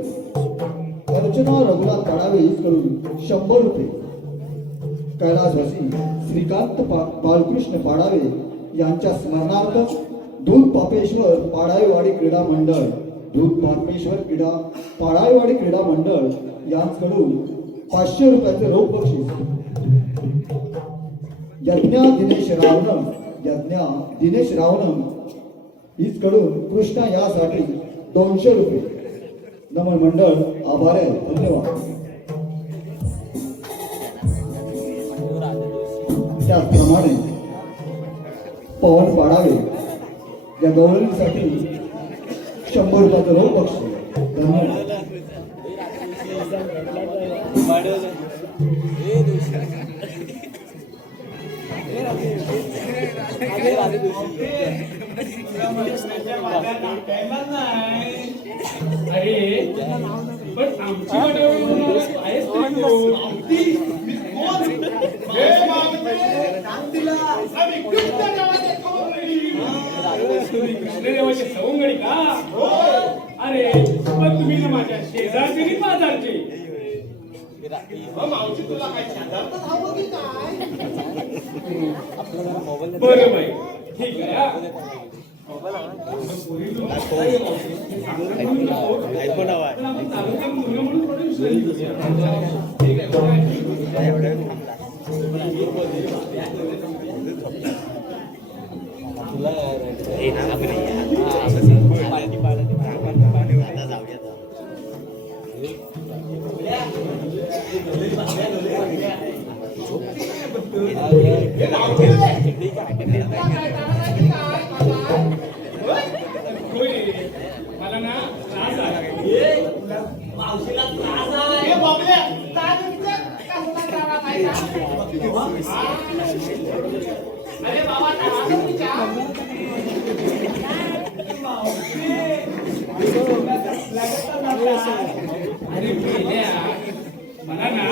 अर्चना रघुनाथ पाडावे हीचकडून 100 रुपये. कैलासवासी श्रीकांत बालकृष्ण पाडावे यांच्या स्मरणार्थ दूध पापेश्वर पाडावेवाडी क्रीडा मंडळ पाडावेवाडी क्रीडा मंडळ यांच्याकडून 500 रुपयाचे रोख बक्षीस. यज्ञा दिनेश रावण हीचकडून कृष्णा यासाठी 200 रुपये. नमन मंडळ आभार आहे. धन्यवाद. त्याचप्रमाणे पवन पाडावे या गवळणीसाठी 100 रुपयाचं रोख बक्षीस. धन्यवाद. अरे पण आमची आहेच कृष्णदेवाचे सवंगडी का? अरे पण तुम्ही ना माझ्या शेजारचे आणि पाजारचे. मावशी तुला काय शेजारच हवं की काय? बरं बाई ठीक आहे. मला ना त्रास आहे. मावशीला त्रास आहे. अरे बाबा अरे मला ना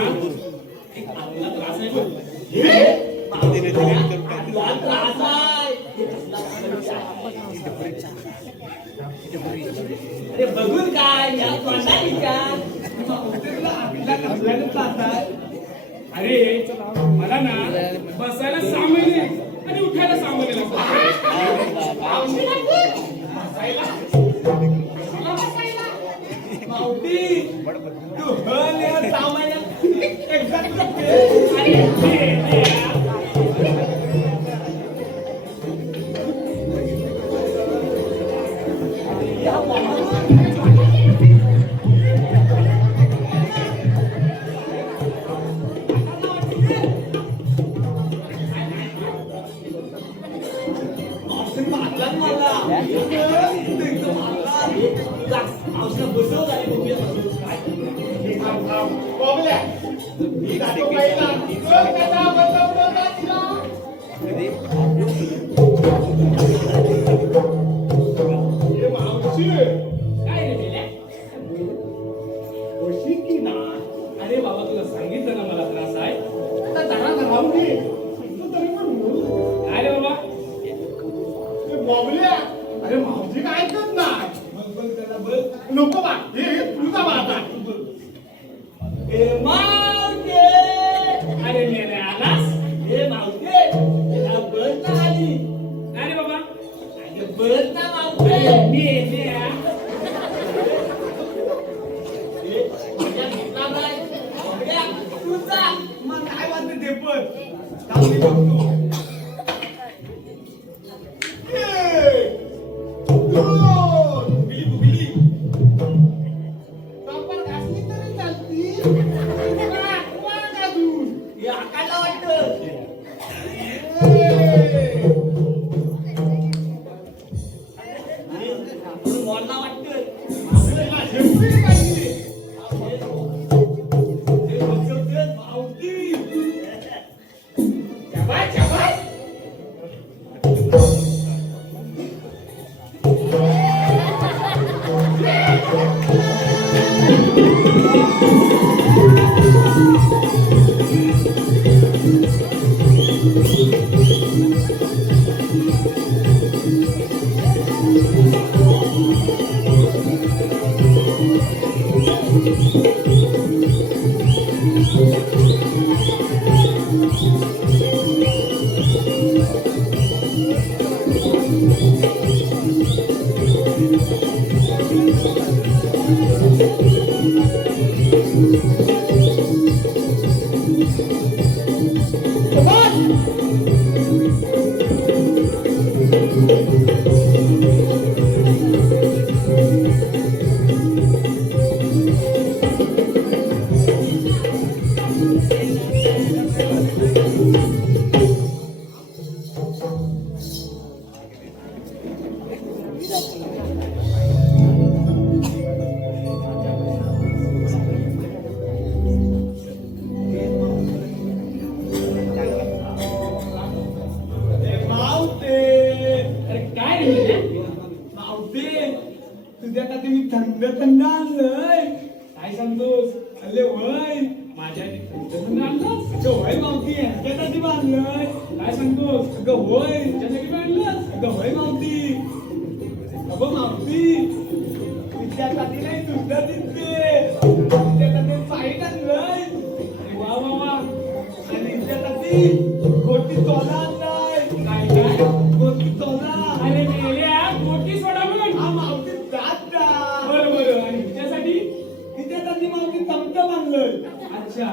एक आपला त्रास आहे. त्रास आहे. अरे बघून काय या तोंडाने काय अरे मला ना बसायला 6 महिने आणि उठायला 6 महिने मावटी तू हल या सामान्य औषध बसव झाली. घे पण थांब, मी बघतो. बुगली. प्रॉपर घासली तरी चालती. कोण का दूर? हे आकायला वाटतं. आणि मॉलला वाटतं. झेपली काय ती? हे बसवतेत मावती. शाबास, शाबास. तुझ्यासाठी मी थंड थंड आणलंय. काय सांगतोस? अरे वय माझ्या थंड आणलंस? अगं वय मावती ह्याच्यासाठी बांधलंय. काय सांगतोस? अगं वय तुझ्यासाठी आणलंस? अगं वय मावती. अगं मावती तिच्यासाठी नाही सुद्धा दिसते. तिच्यासाठी पाईट आणलंय. अरे वा वा वा. आणि तिच्यासाठी गोटी तोला आणलाय. काय काय? गोटी तोला. अरे मेल्या मोठी सोडा म्हणून. हा मावती जात जा. बरं बरं. आणि तिच्यासाठी? तिच्यासाठी मावती चमचा आणलंय. अच्छा.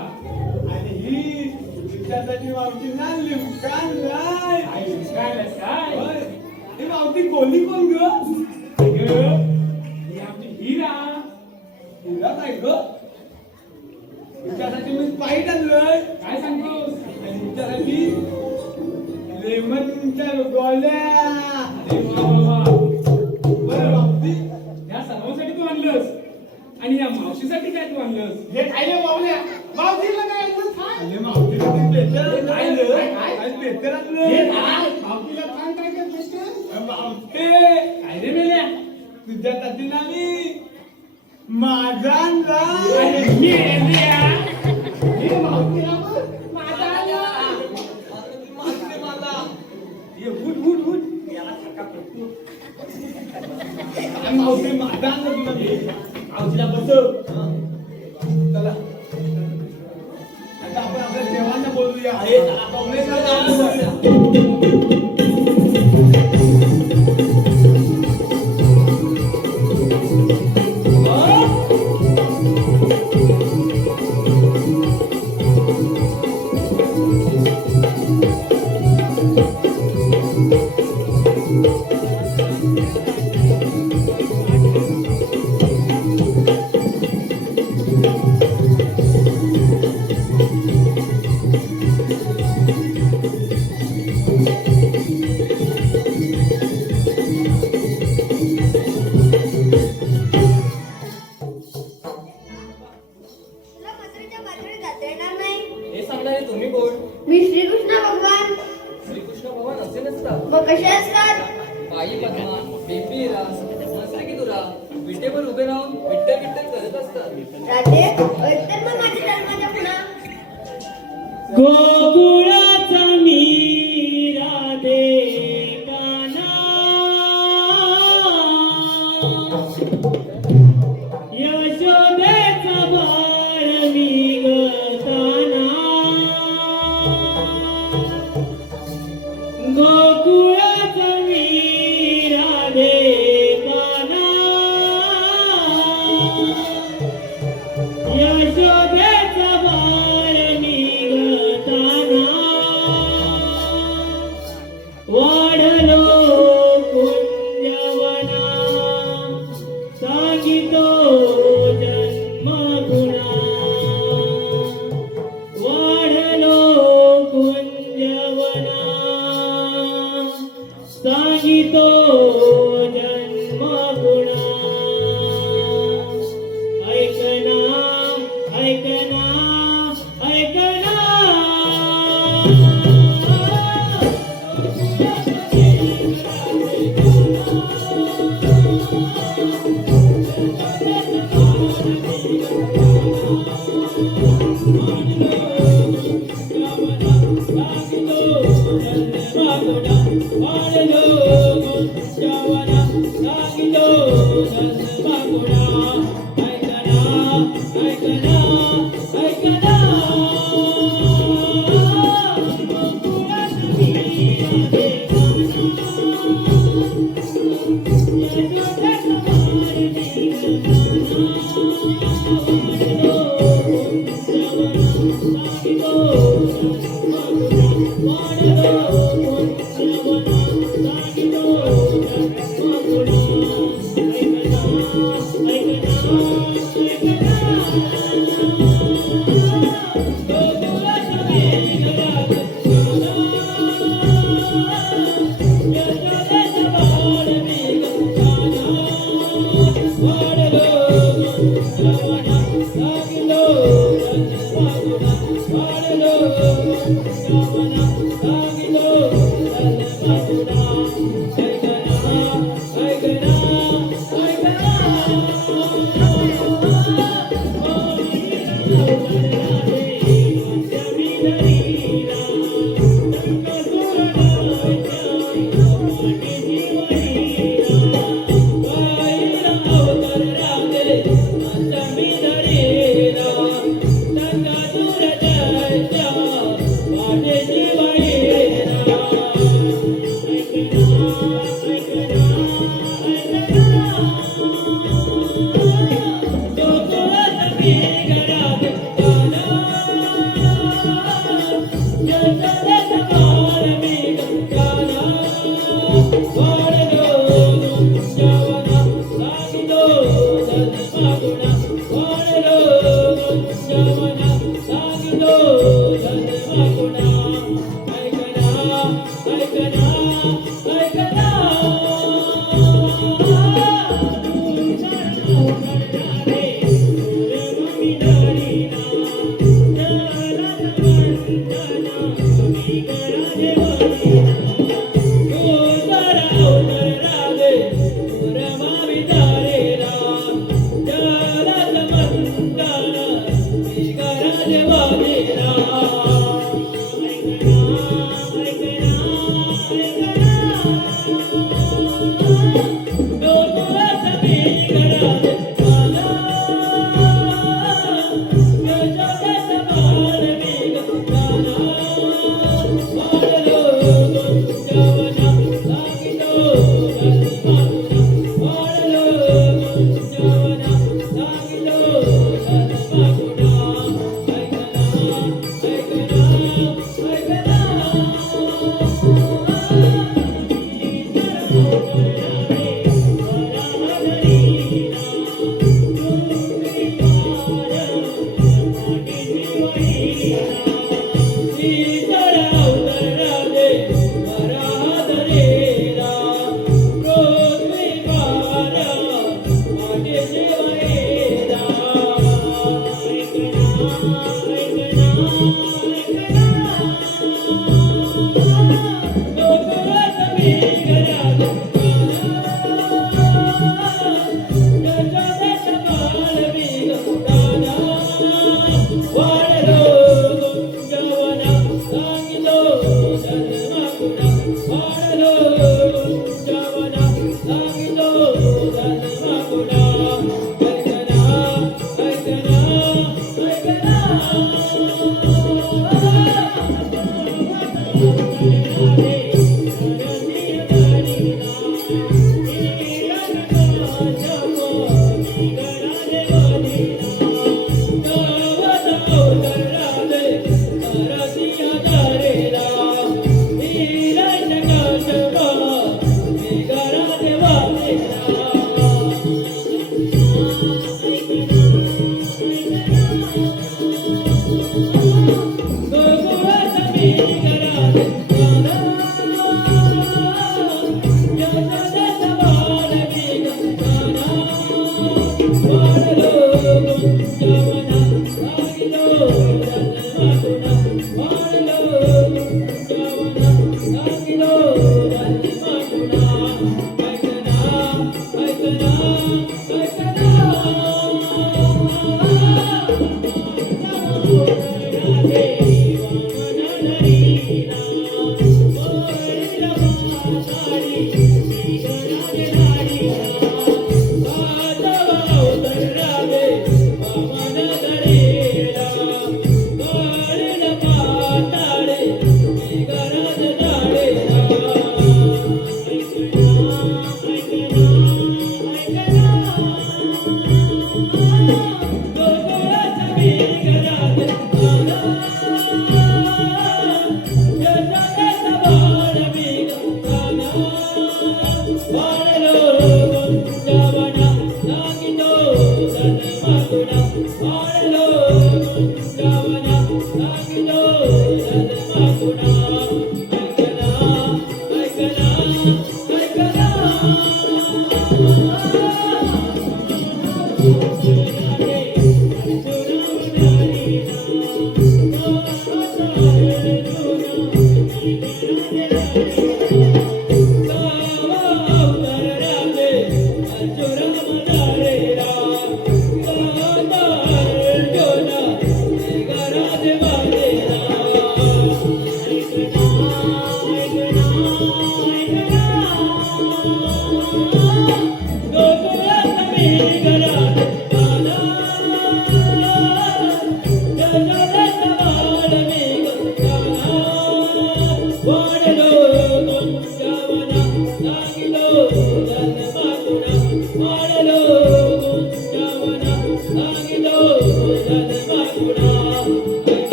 आणि ही तिच्यासाठी मावती ना लिमका आणलाय. काय शिकायलास काय? होय. ही मावती कोणी कोण ग? अगं, ही आमची हिरा. हिरा नाही ग. तिच्यासाठी मी स्पाईट आणलंय. काय सांगतोस? आणि तिच्यासाठी लेमनच्या गोळ्या. अरे वा वा वा. बरं मावती या सर्वांसाठी तू आणलंस आणि या मावशीसाठी काय तू आणलंस? हे खायले मावल्या. मावतीला काय आणलं सांग. अरे मावतीला ते पेटर काय आणलं. काय? काय पेटर हे आणलं. काय? मावतीला सांग काय काय पेटर. मावते काय रे मेल्या? तुझ्यासाठी ना मी माझा आणला. अरे मेल्या. हे मावतीला बघ. माझा आणला. मावते मला. हे उठ उठ उठ. याला थका पडतो. काय मावते माझा आणला तुला मी. मावशीला बसव. चला आता आपण आपल्या देवांना बोलूया. अरे चला पाहुणे चला. तुला मथुरेच्या बाजूने जाता येणार नाही. हे सांगणारे तुम्ही कोण? मी श्रीकृष्ण भगवान. श्रीकृष्ण भगवान असे नसतात. मग कसे असतात? बाई पद्मा, बेबी रास, नसले की तुरा विटेवर उभे राहून विठ्ठल विठ्ठल करत असतात. राधे तर मग माझ्या जन्माच्या पुन्हा गोकुळाचा मी राधे काना यशोदेचा बाळ मी गताना गोकुळाचा मी राधे काना यशोदेचा बाळ मी गताना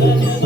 Thank you.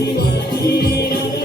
वाजली वाजली